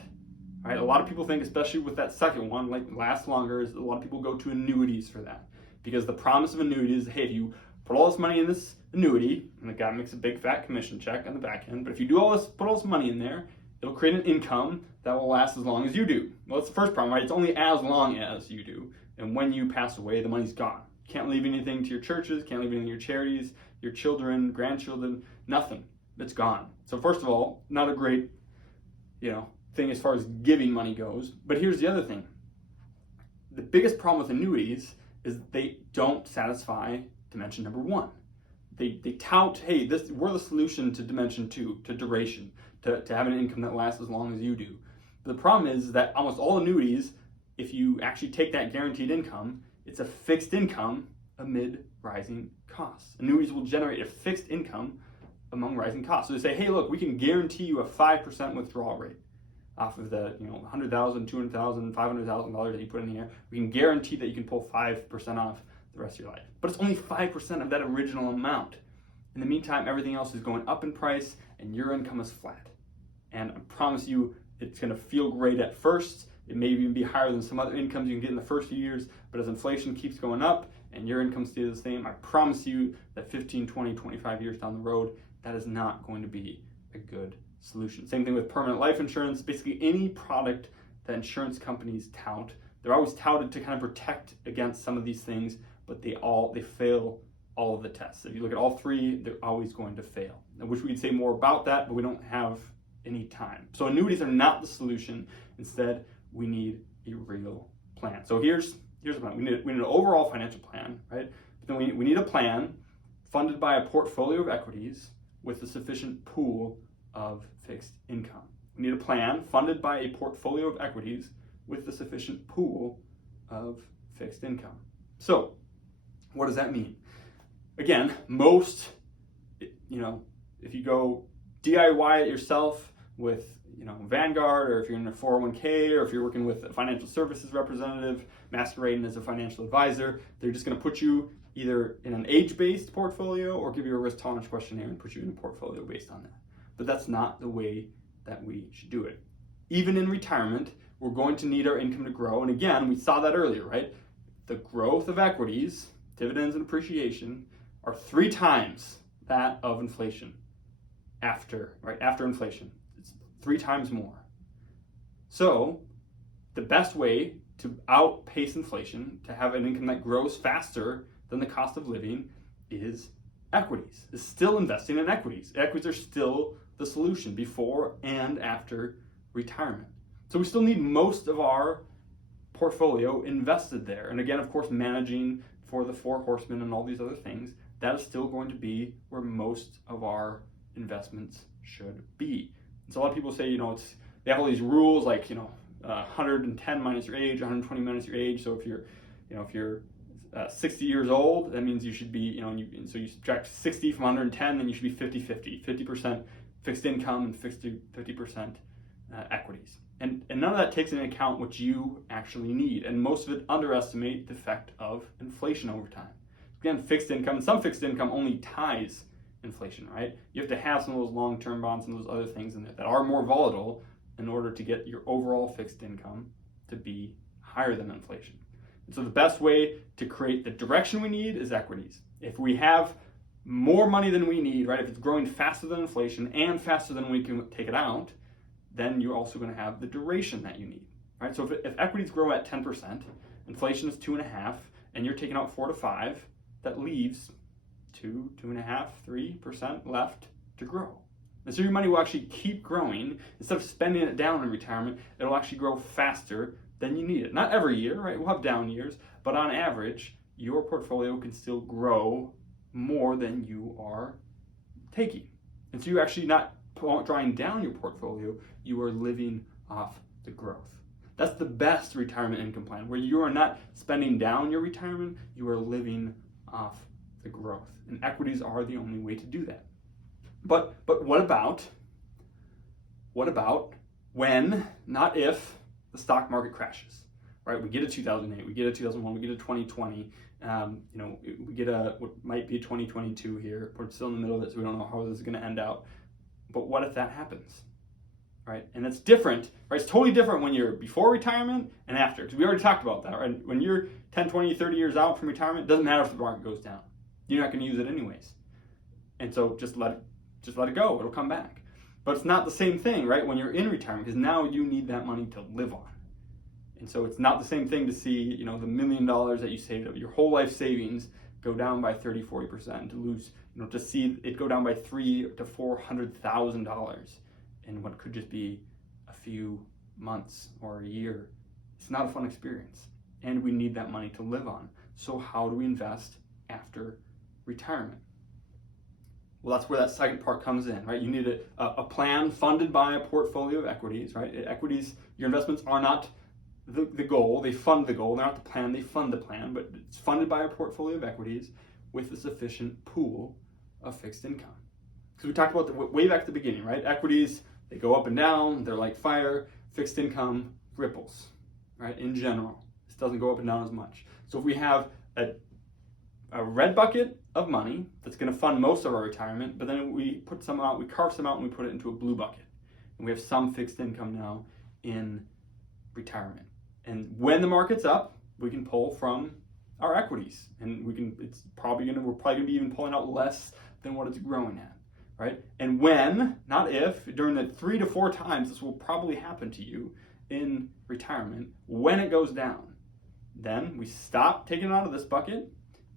All right? A lot of people think, especially with that second one, like last longer, is a lot of people go to annuities for that. Because the promise of annuities is, hey, if you put all this money in this annuity, and the guy makes a big fat commission check on the back end, but if you do put all this money in there, it'll create an income that will last as long as you do. Well, that's the first problem, right? It's only as long as you do. And when you pass away, the money's gone. Can't leave anything to your churches, can't leave anything to your charities, your children, grandchildren, nothing. it's gone. So first of all, not a great, thing as far as giving money goes. But here's the other thing. The biggest problem with annuities is they don't satisfy dimension number one. They tout, hey, we're the solution to dimension two, to duration, to have an income that lasts as long as you do. But the problem is that almost all annuities, if you actually take that guaranteed income, it's a fixed income amid rising costs. Annuities will generate a fixed income among rising costs. So they say, hey, look, we can guarantee you a 5% withdrawal rate off of the $100,000, $200,000, $500,000 that you put in here. We can guarantee that you can pull 5% off the rest of your life. But it's only 5% of that original amount. In the meantime, everything else is going up in price and your income is flat. And I promise you, it's going to feel great at first. It may even be higher than some other incomes you can get in the first few years, but as inflation keeps going up and your income stays the same, I promise you that 15, 20, 25 years down the road, that is not going to be a good solution. Same thing with permanent life insurance. Basically any product that insurance companies tout, they're always touted to kind of protect against some of these things, but they fail all of the tests. If you look at all three, they're always going to fail. I wish we could say more about that, but we don't have any time. So annuities are not the solution. Instead, we need a real plan. So here's the plan. We need an overall financial plan, right? But then we need a plan funded by a portfolio of equities with a sufficient pool of fixed income. We need a plan funded by a portfolio of equities with a sufficient pool of fixed income. So what does that mean? Again, most, if you go DIY it yourself with, Vanguard, or if you're in a 401k, or if you're working with a financial services representative masquerading as a financial advisor, they're just going to put you either in an age-based portfolio or give you a risk tolerance questionnaire and put you in a portfolio based on that. But that's not the way that we should do it. Even in retirement, we're going to need our income to grow. And again, we saw that earlier, right? The growth of equities, dividends and appreciation, are 3 times that of inflation after inflation. It's 3 times more. So the best way to outpace inflation, to have an income that grows faster than the cost of living, is equities, is still investing in equities. Equities are still the solution before and after retirement. So we still need most of our portfolio invested there. And again, of course, managing for the 4 horsemen and all these other things, that is still going to be where most of our investments should be. And so a lot of people say, they have all these rules like, 110 minus your age, 120 minus your age. So if you're 60 years old, that means you should be, so you subtract 60 from 110, then you should be 50-50, 50% fixed income and 50% equities. And none of that takes into account what you actually need. And most of it underestimate the effect of inflation over time. Again, fixed income, some fixed income only ties inflation, right? You have to have some of those long-term bonds and those other things in there that are more volatile in order to get your overall fixed income to be higher than inflation. And so the best way to create the direction we need is equities. If we have more money than we need, right? If it's growing faster than inflation and faster than we can take it out, then you're also going to have the duration that you need, right? So if equities grow at 10%, inflation is 2.5%, and you're taking out 4 to 5, that leaves 2.5%, 3% left to grow. And so your money will actually keep growing. Instead of spending it down in retirement, it'll actually grow faster than you need it. Not every year, right? We'll have down years, but on average, your portfolio can still grow more than you are taking. And so you're actually not drawing down your portfolio, you are living off the growth. That's the best retirement income plan, where you are not spending down your retirement, you are living off the growth. And equities are the only way to do that. But what about when, not if, the stock market crashes, right? We get a 2008, we get a 2001, we get a 2020, we get what might be a 2022 here. We're still in the middle of it, so we don't know how this is going to end out. But what if that happens, right? And it's different, right? It's totally different when you're before retirement and after, because we already talked about that, right? When you're 10, 20, 30 years out from retirement, it doesn't matter if the market goes down. You're not going to use it anyways. And so just let it go. It'll come back. But it's not the same thing, right? When you're in retirement, because now you need that money to live on. And so it's not the same thing to see, the $1 million that you saved up, your whole life savings, go down by 30-40%, to lose, to see it go down by $300,000 to $400,000 in what could just be a few months or a year. It's not a fun experience, and we need that money to live on. So how do we invest after retirement? Well, that's where that second part comes in, right? You need a plan funded by a portfolio of equities, right? Equities, your investments are not the goal. They fund the goal. They're not the plan. They fund the plan, but it's funded by a portfolio of equities with a sufficient pool of fixed income. Because we talked about way back at the beginning, right? Equities, they go up and down. They're like fire. Fixed income ripples, right? In general, this doesn't go up and down as much. So if we have a red bucket of money that's going to fund most of our retirement, but then we put some out, we carve some out, and we put it into a blue bucket, and we have some fixed income now in retirement. And when the market's up, we can pull from our equities, and we're probably gonna be even pulling out less than what it's growing at, right? And when, not if, during the 3 to 4 times this will probably happen to you in retirement, when it goes down, then we stop taking it out of this bucket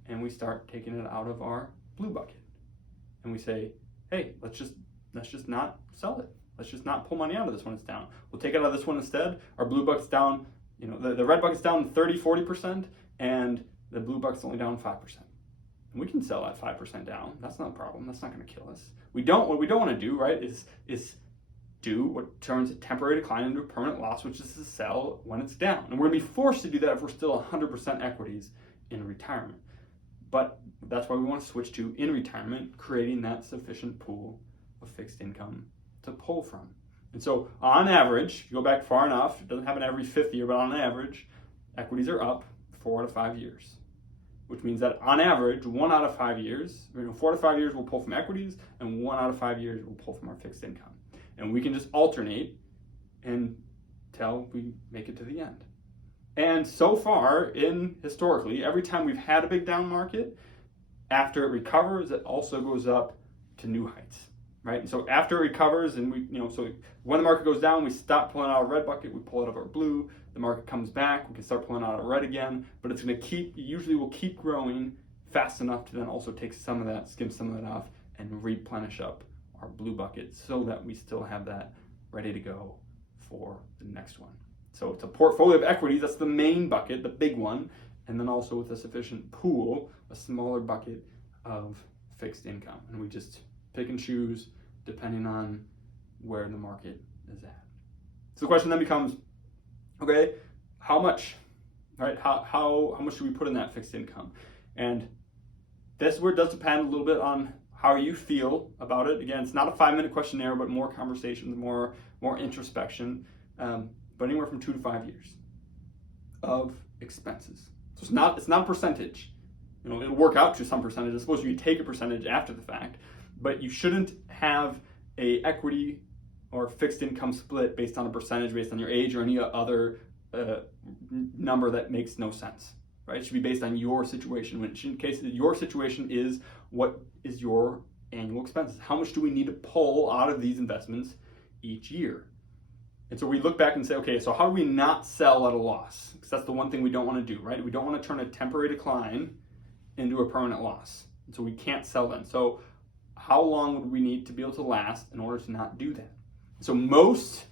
and we start taking it out of our blue bucket. And we say, hey, let's just not sell it. Let's just not pull money out of this when it's down. We'll take it out of this one instead. Our blue bucket's down, the red bucket's down 30-40%, and the blue bucket's only down 5%. And we can sell that 5% down. That's not a problem. That's not going to kill us. What we don't want to do, right, is do what turns a temporary decline into a permanent loss, which is to sell when it's down. And we're going to be forced to do that if we're still 100% equities in retirement. But that's why we want to switch to, in retirement, creating that sufficient pool of fixed income to pull from. And so on average, if you go back far enough, it doesn't happen every 5th year, but on average, equities are up 4 out of 5 years, which means that on average, 1 out of 5 years, 4 out of 5 years we'll pull from equities, and 1 out of 5 years we'll pull from our fixed income. And we can just alternate until we make it to the end. And so far, historically, every time we've had a big down market, after it recovers, it also goes up to new heights, right? And so after it recovers, and so when the market goes down, we stop pulling out of red bucket, we pull it out of our blue. The market comes back, we can start pulling out of red again, but it's going to usually will keep growing fast enough to then also take some of that, skim some of that off, and replenish up our blue bucket so that we still have that ready to go for the next one. So it's a portfolio of equities, that's the main bucket, the big one, and then also with a sufficient pool, a smaller bucket of fixed income. And we just pick and choose depending on where the market is at. So the question then becomes, okay, how much, right? How much do we put in that fixed income? And this is where it does depend a little bit on how you feel about it. Again, it's not a 5-minute questionnaire, but more conversations, more introspection. But anywhere from 2 to 5 years of expenses. So it's not a percentage. It'll work out to some percentage. I suppose you take a percentage after the fact, but you shouldn't have a equity or fixed income split based on a percentage, based on your age or any other number that makes no sense, right? It should be based on your situation. In case your situation is, what is your annual expenses? How much do we need to pull out of these investments each year? And so we look back and say, okay, so how do we not sell at a loss? Because that's the one thing we don't want to do, right? We don't want to turn a temporary decline into a permanent loss. And so we can't sell then. So how long would we need to be able to last in order to not do that? So most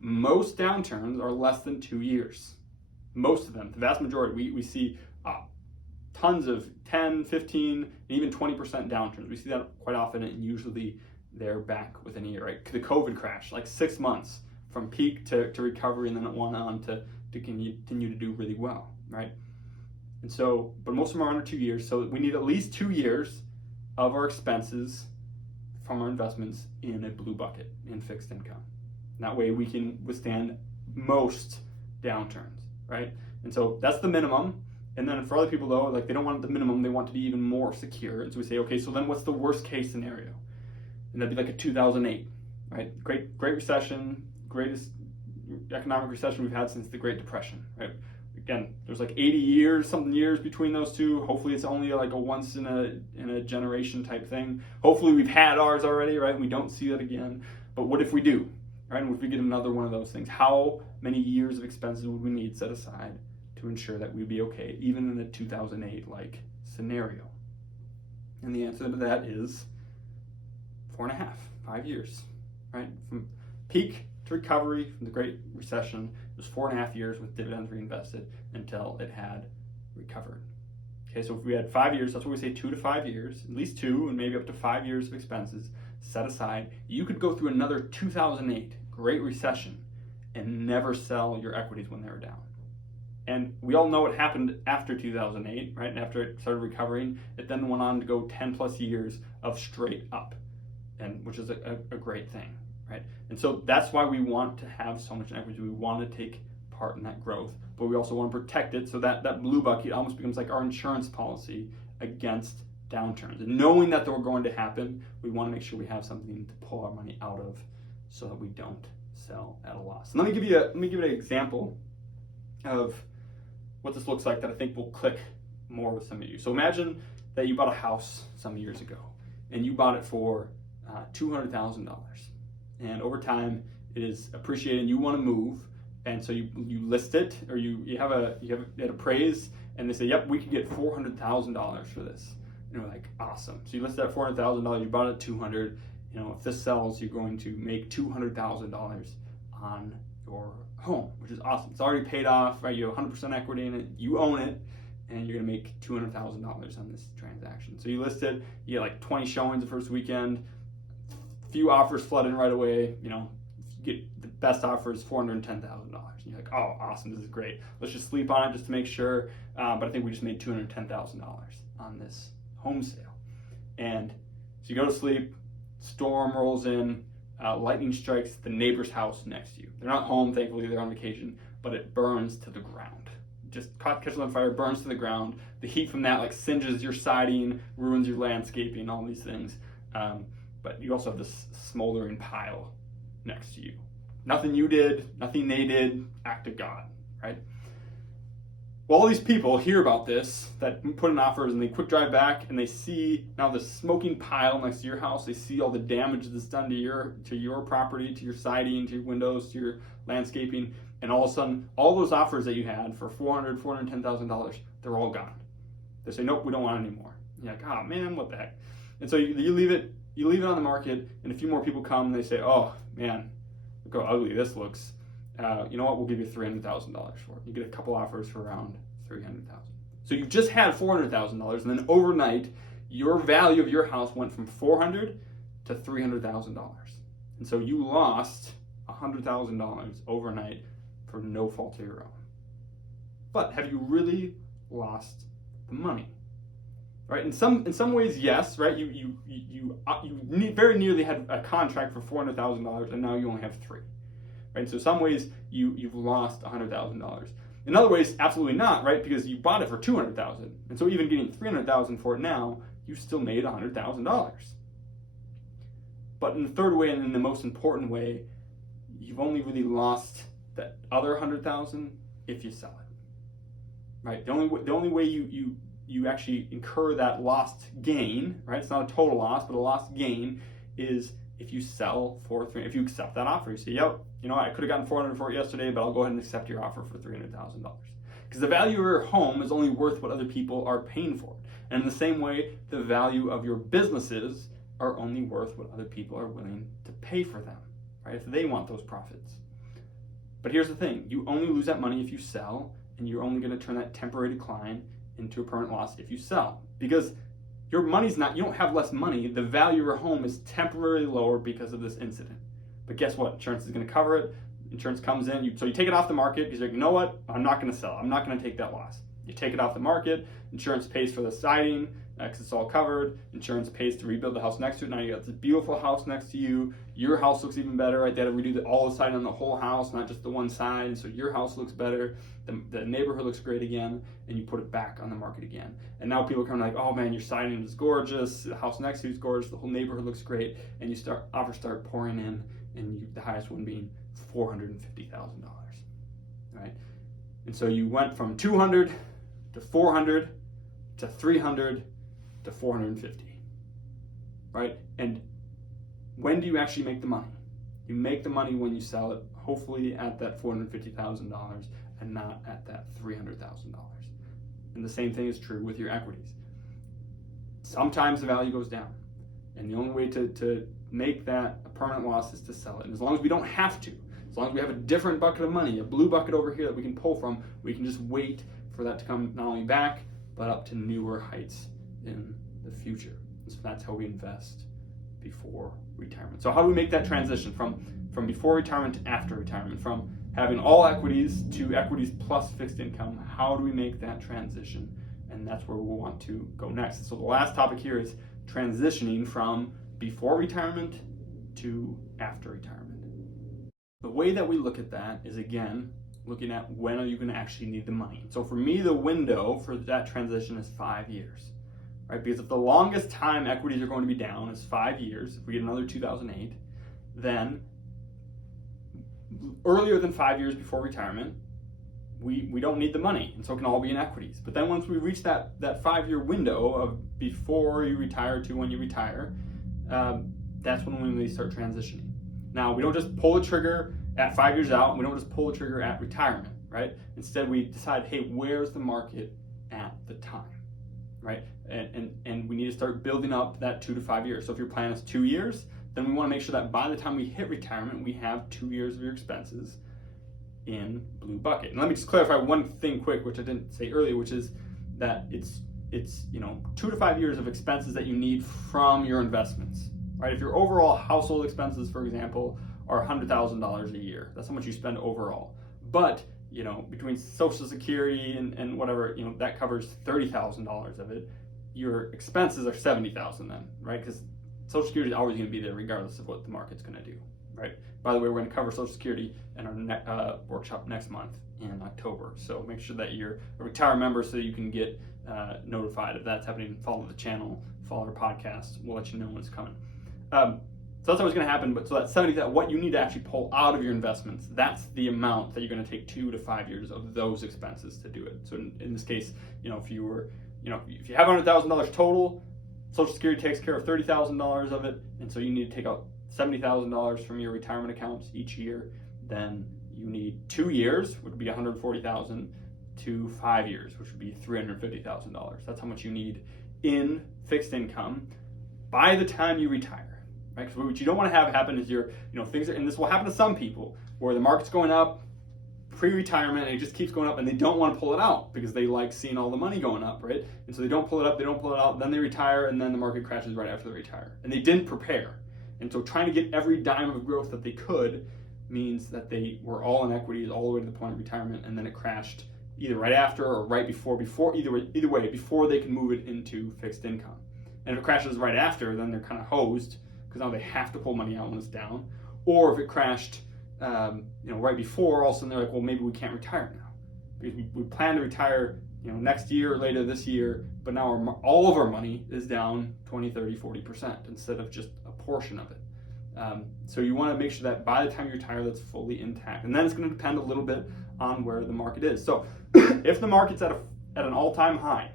downturns are less than 2 years. Most of them, the vast majority, we see tons of 10, 15, even 20% downturns. We see that quite often, and usually they're back within a year, right? The COVID crash, like 6 months from peak to recovery, and then it went on to continue to do really well, right? And so, but most of them are under 2 years, so we need at least 2 years of our expenses from our investments in a blue bucket, in fixed income. And that way we can withstand most downturns, right? And so that's the minimum. And then for other people though, like they don't want the minimum, they want to be even more secure. And so we say, okay, so then what's the worst case scenario? And that'd be like a 2008, right? Great recession, greatest economic recession we've had since the Great Depression, right? Again, there's like 80 years between those two. Hopefully it's only like a once in a generation type thing. Hopefully we've had ours already, right? We don't see that again. But what if we do, right? And if we get another one of those things, how many years of expenses would we need set aside to ensure that we'd be okay, even in a 2008 like scenario? And the answer to that is 4.5, 5 years, right? From peak to recovery from the Great Recession, it was 4.5 years with dividends reinvested until it had recovered. Okay, so if we had 5 years, that's what we say, 2 to 5 years, at least 2 and maybe up to 5 years of expenses set aside. You could go through another 2008 Great Recession and never sell your equities when they were down. And we all know what happened after 2008, right? And after it started recovering, it then went on to go 10 plus years of straight up, and which is a great thing, right? And so that's why we want to have so much equity. We want to take part in that growth, but we also want to protect it so that blue bucket almost becomes like our insurance policy against downturns. And knowing that they're going to happen, we want to make sure we have something to pull our money out of so that we don't sell at a loss. And let me give you an example of what this looks like that I think will click more with some of you. So imagine that you bought a house some years ago and you bought it for $200,000, and over time it is appreciated and you want to move, and so you list it, or you have it appraised, and they say, yep, we could get $400,000 for this, and you're like, awesome. So you list that $400,000, you bought it at $200,000. You know, if this sells, you're going to make $200,000 on your home, which is awesome. It's already paid off, right? You have 100% equity in it, you own it, and you're gonna make $200,000 on this transaction. So you list it, you get like 20 showings the first weekend, few offers flood in right away. You know, you get the best offer is $410,000. And you're like, oh, awesome, this is great. Let's just sleep on it just to make sure. But I think we just made $210,000 on this home sale. And so you go to sleep, storm rolls in, lightning strikes the neighbor's house next to you. They're not home, thankfully, they're on vacation, but it burns to the ground. Just catches on fire, burns to the ground. The heat from that like singes your siding, ruins your landscaping, all these things. But you also have this smoldering pile next to you. Nothing you did, nothing they did, act of God, right? Well, all these people hear about this, that put in offers, and they quick drive back, and they see now the smoking pile next to your house. They see all the damage that's done to your property, to your siding, to your windows, to your landscaping, and all of a sudden, all those offers that you had for $410,000, they're all gone. They say, nope, we don't want it anymore. And you're like, oh man, what the heck? And so you leave it on the market, and a few more people come, and they say, oh man, look how ugly this looks. You know what, we'll give you $300,000 for it. You get a couple offers for around $300,000. So you just had $400,000, and then overnight, your value of your house went from $400,000 to $300,000. And so you lost $100,000 overnight for no fault of your own. But have you really lost the money? Right? In some ways, yes. Right? You very nearly had a contract for $400,000, and now you only have $300,000. Right? So some ways you've lost $100,000. In other ways, absolutely not, right? Because you bought it for $200,000, and so even getting $300,000 for it now, you still made $100,000. But in the third way, and in the most important way, you've only really lost that other $100,000 if you sell it. Right? The only way you actually incur that lost gain, right? It's not a total loss, but a lost gain is if you sell for $300,000. If you accept that offer, you say, yep, you know what, I could have gotten $400,000 for it yesterday, but I'll go ahead and accept your offer for $300,000. Because the value of your home is only worth what other people are paying for it. And in the same way, the value of your businesses are only worth what other people are willing to pay for them, right? If they want those profits. But here's the thing, you only lose that money if you sell, and you're only going to turn that temporary decline into a permanent loss if you sell. Because your money's not, you don't have less money, the value of your home is temporarily lower because of this incident. But guess what? Insurance is going to cover it. Insurance comes in, so you take it off the market because you're like, you know what? I'm not going to sell. I'm not going to take that loss. You take it off the market. Insurance pays for the siding because it's all covered. Insurance pays to rebuild the house next to it. Now you got this beautiful house next to you. Your house looks even better, right? They had to redo all the siding on the whole house, not just the one side. So your house looks better. The neighborhood looks great again, and you put it back on the market again. And now people are coming like, oh man, your siding is gorgeous. The house next to you is gorgeous. The whole neighborhood looks great. And offers start pouring in, and the highest one being $450,000, right? And so you went from 200 to 400 to 300 to 450, right? And when do you actually make the money? You make the money when you sell it, hopefully at that $450,000 and not at that $300,000. And the same thing is true with your equities. sometimes the value goes down. And the only way to make that a permanent loss is to sell it. And as long as we don't have to, as long as we have a different bucket of money, a blue bucket over here that we can pull from, we can just wait for that to come not only back, but up to newer heights in the future. So that's how we invest before retirement. So how do we make that transition from before retirement to after retirement, from having all equities to equities plus fixed income? How do we make that transition? And that's where we'll want to go next. So the last topic here is transitioning from before retirement to after retirement. The way that we look at that is, again, looking at when are you going to actually need the money. So for me, the window for that transition is 5 years, right? Because if the longest time equities are going to be down is 5 years, if we get another 2008, then earlier than 5 years before retirement, we don't need the money, and so it can all be in equities. But then once we reach that 5-year window of before you retire to when you retire, that's when we really start transitioning. Now, we don't just pull the trigger at 5 years out, and we don't just pull the trigger at retirement, right? Instead, we decide, hey, where's the market at the time, right? And we need to start building up that 2 to 5 years. So if your plan is 2 years, then we want to make sure that by the time we hit retirement, we have 2 years of your expenses in blue bucket. And let me just clarify one thing quick, which I didn't say earlier, which is that it's 2 to 5 years of expenses that you need from your investments, right? If your overall household expenses, for example, are $100,000 a year, that's how much you spend overall. But between Social Security and whatever, that covers $30,000 of it. Your expenses are $70,000 then, right? Because Social Security is always going to be there regardless of what the market's going to do, right? By the way, we're going to cover Social Security in our workshop next month in October. So make sure that you're a RetireMember so you can get notified if that's happening. Follow the channel, follow our podcast. We'll let you know when it's coming. So that's what's going to happen. But so that 70, that what you need to actually pull out of your investments, that's the amount that you're going to take 2 to 5 years of those expenses to do it. So in this case, if you were, if you have $100,000 total, Social Security takes care of $30,000 of it, and so you need to take out $70,000 from your retirement accounts each year. Then you need 2 years, which would be $140,000, to 5 years, which would be $350,000. That's how much you need in fixed income by the time you retire, right? Because what you don't want to have happen is things are, and this will happen to some people, where the market's going up pre-retirement and it just keeps going up, and they don't want to pull it out because they like seeing all the money going up, right? And so they don't pull it up, they don't pull it out, then they retire, and then the market crashes right after they retire. And they didn't prepare. And so trying to get every dime of growth that they could means that they were all in equities all the way to the point of retirement, and then it crashed either right after or right before either way, before they can move it into fixed income. And if it crashes right after, then they're kind of hosed because now they have to pull money out when it's down. Or if it crashed right before, all of a sudden they're like, well, maybe we can't retire now because we plan to retire next year or later this year, but now all of our money is down 20, 30, 40% instead of just a portion of it. So you want to make sure that by the time you retire, that's fully intact. And then it's going to depend a little bit on where the market is. So if the market's at an all-time high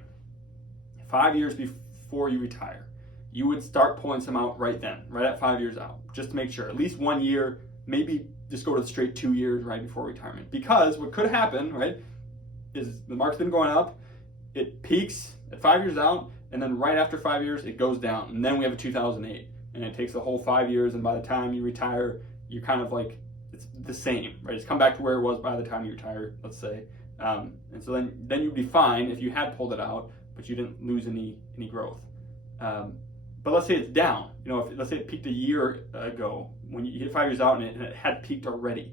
5 years before you retire, you would start pulling some out right then, right at 5 years out, just to make sure. At least 1 year, maybe just go to the straight 2 years right before retirement. Because what could happen, right, is the market's been going up, it peaks at 5 years out, and then right after 5 years, it goes down. And then we have a 2008. And it takes the whole 5 years, and by the time you retire, you're kind of like, it's the same, right? It's come back to where it was by the time you retire, let's say. And so then you'd be fine if you had pulled it out, but you didn't lose any growth. But let's say it's down. Let's say it peaked a year ago when you hit 5 years out and it had peaked already.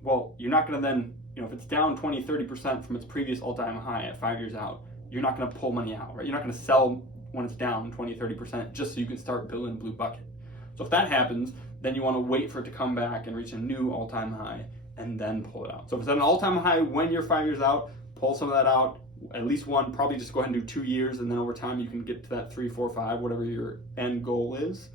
Well, you're not going to then, if it's down 20, 30% from its previous all-time high at 5 years out, you're not going to pull money out, right? You're not going to sell when it's down 20, 30% just so you can start building a blue bucket. So if that happens, then you want to wait for it to come back and reach a new all-time high and then pull it out. So if it's at an all-time high when you're 5 years out, pull some of that out, at least one, probably just go ahead and do 2 years, and then over time you can get to that 3, 4, 5, whatever your end goal is.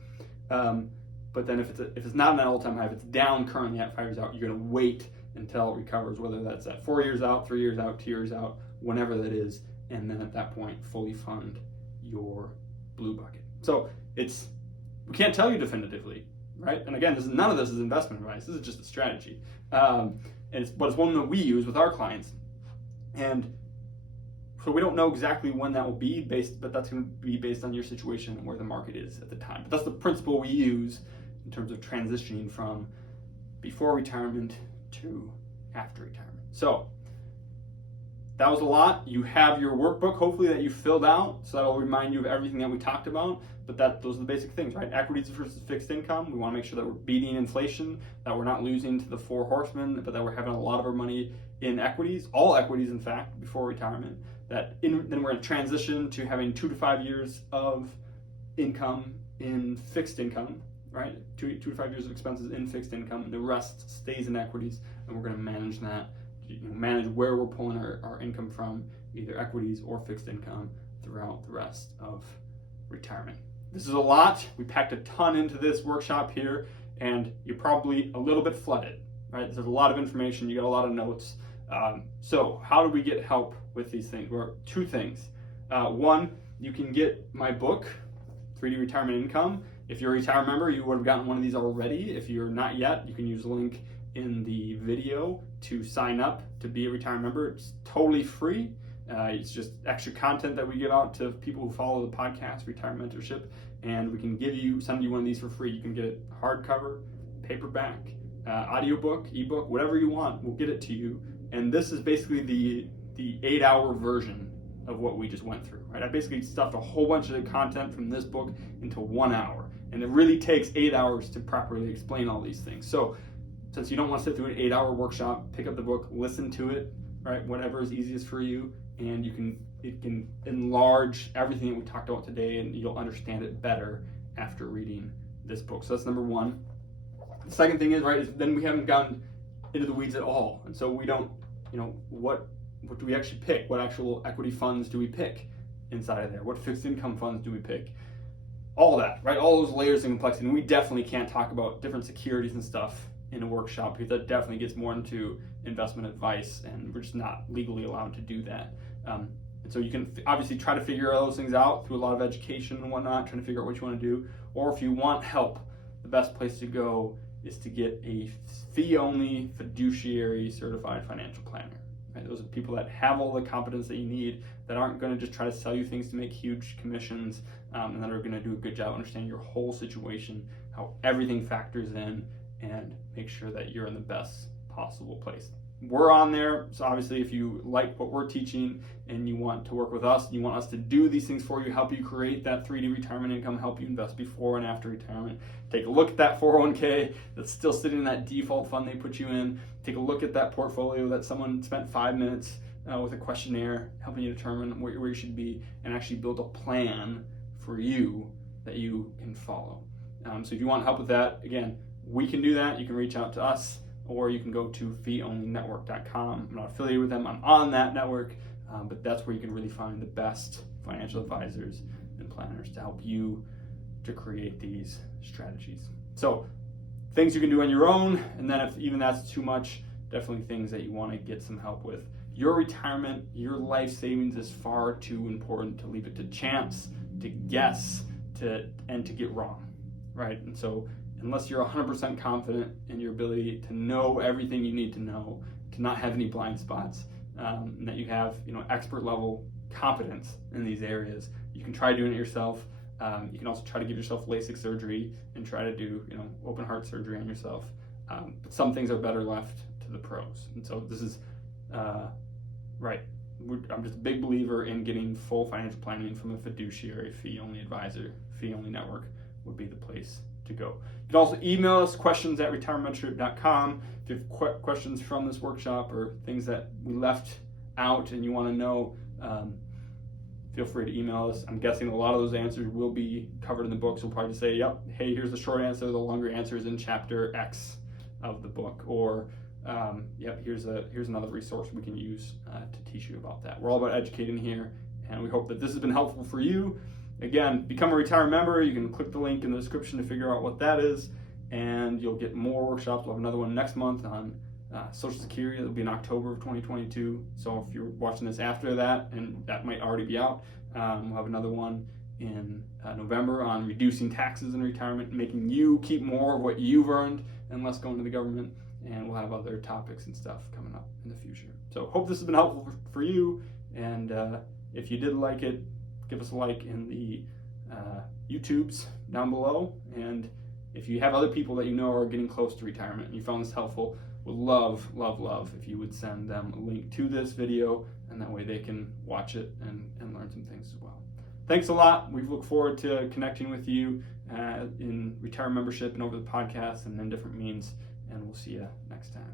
But then if it's not an all-time high, if it's down currently at 5 years out, you're going to wait until it recovers, whether that's at 4 years out, 3 years out, 2 years out, whenever that is, and then at that point fully fund your blue bucket. So we can't tell you definitively, right? And again, none of this is investment advice. This is just a strategy, but it's one that we use with our clients. And So we don't know exactly when that will be but that's going to be based on your situation and where the market is at the time. But that's the principle we use in terms of transitioning from before retirement to after retirement. So that was a lot. You have your workbook, hopefully, that you filled out, so that'll remind you of everything that we talked about. But those are the basic things, right? Equities versus fixed income. We want to make sure that we're beating inflation, that we're not losing to the four horsemen, but that we're having a lot of our money in equities, all equities, in fact, before retirement. Then we're going to transition to having 2 to 5 years of income in fixed income, right? 2 to 5 years of expenses in fixed income, and the rest stays in equities, and we're going to manage that. Manage where we're pulling our income from, either equities or fixed income, throughout the rest of retirement. This is a lot. We packed a ton into this workshop here, and you're probably a little bit flooded, right? There's a lot of information. You got a lot of notes. So how do we get help with these things? Well, 2 things. One, you can get my book, 3D Retirement Income. If you're a RetireMember, you would have gotten one of these already. If you're not yet, you can use the link in the video to sign up to be a RetireMember. It's totally free. It's just extra content that we give out to people who follow the podcast, Retire Mentorship, and we can send you one of these for free. You can get it hardcover, paperback, audiobook, ebook, whatever you want. We'll get it to you. And this is basically the 8-hour version of what we just went through, right? I basically stuffed a whole bunch of the content from this book into 1 hour, and it really takes 8 hours to properly explain all these things. So since you don't want to sit through an 8-hour workshop, pick up the book, listen to it, right? Whatever is easiest for you, and it can enlarge everything that we talked about today, and you'll understand it better after reading this book. So that's number one. The second thing is, right, is then we haven't gone into the weeds at all, and so we don't, what do we actually pick? What actual equity funds do we pick inside of there? What fixed income funds do we pick? All that, right? All those layers of complexity. And we definitely can't talk about different securities and stuff in a workshop, because that definitely gets more into investment advice, and we're just not legally allowed to do that. And so you can obviously try to figure those things out through a lot of education and whatnot, trying to figure out what you want to do. Or if you want help, the best place to go is to get a fee-only fiduciary certified financial planner. Right? Those are people that have all the competence that you need, that aren't going to just try to sell you things to make huge commissions, and that are going to do a good job understanding your whole situation, how everything factors in, and make sure that you're in the best possible place. We're on there, so obviously if you like what we're teaching and you want to work with us, you want us to do these things for you, help you create that 3D retirement income, help you invest before and after retirement, take a look at that 401k that's still sitting in that default fund they put you in, take a look at that portfolio that someone spent 5 minutes with a questionnaire helping you determine where you should be, and actually build a plan for you that you can follow. So if you want help with that, again, we can do that. You can reach out to us, or you can go to feeonlynetwork.com. I'm not affiliated with them. I'm on that network, but that's where you can really find the best financial advisors and planners to help you to create these strategies. So things you can do on your own, and then if even that's too much, definitely things that you want to get some help with. Your retirement, your life savings is far too important to leave it to chance, to guess, and to get wrong, right? And so unless you're 100% confident in your ability to know everything you need to know, to not have any blind spots, and that you have expert level competence in these areas, you can try doing it yourself. You can also try to give yourself LASIK surgery and try to do open heart surgery on yourself. But some things are better left to the pros. And so this is right. I'm just a big believer in getting full financial planning from a fiduciary fee-only advisor. Fee-only network would be the place to go. You can also email us, questions@retirementorship.com. If you have questions from this workshop or things that we left out and you want to know, feel free to email us. I'm guessing a lot of those answers will be covered in the book, so we'll probably say, yep, hey, here's the short answer, the longer answer is in chapter X of the book, or yep, here's another resource we can use to teach you about that. We're all about educating here, and we hope that this has been helpful for you. Again, become a RetireMember. You can click the link in the description to figure out what that is, and you'll get more workshops. We'll have another one next month on Social Security. It'll be in October of 2022. So if you're watching this after that, and that might already be out, we'll have another one in November on reducing taxes in retirement, making you keep more of what you've earned and less going to the government. And we'll have other topics and stuff coming up in the future. So hope this has been helpful for you, and If you did like it, give us a like in the YouTubes down below. And if you have other people that you know are getting close to retirement and you found this helpful, would love if you would send them a link to this video, and that way they can watch it and learn some things as well. Thanks a lot. We look forward to connecting with you in Retire Membership and over the podcast and then different means, and we'll see you next time.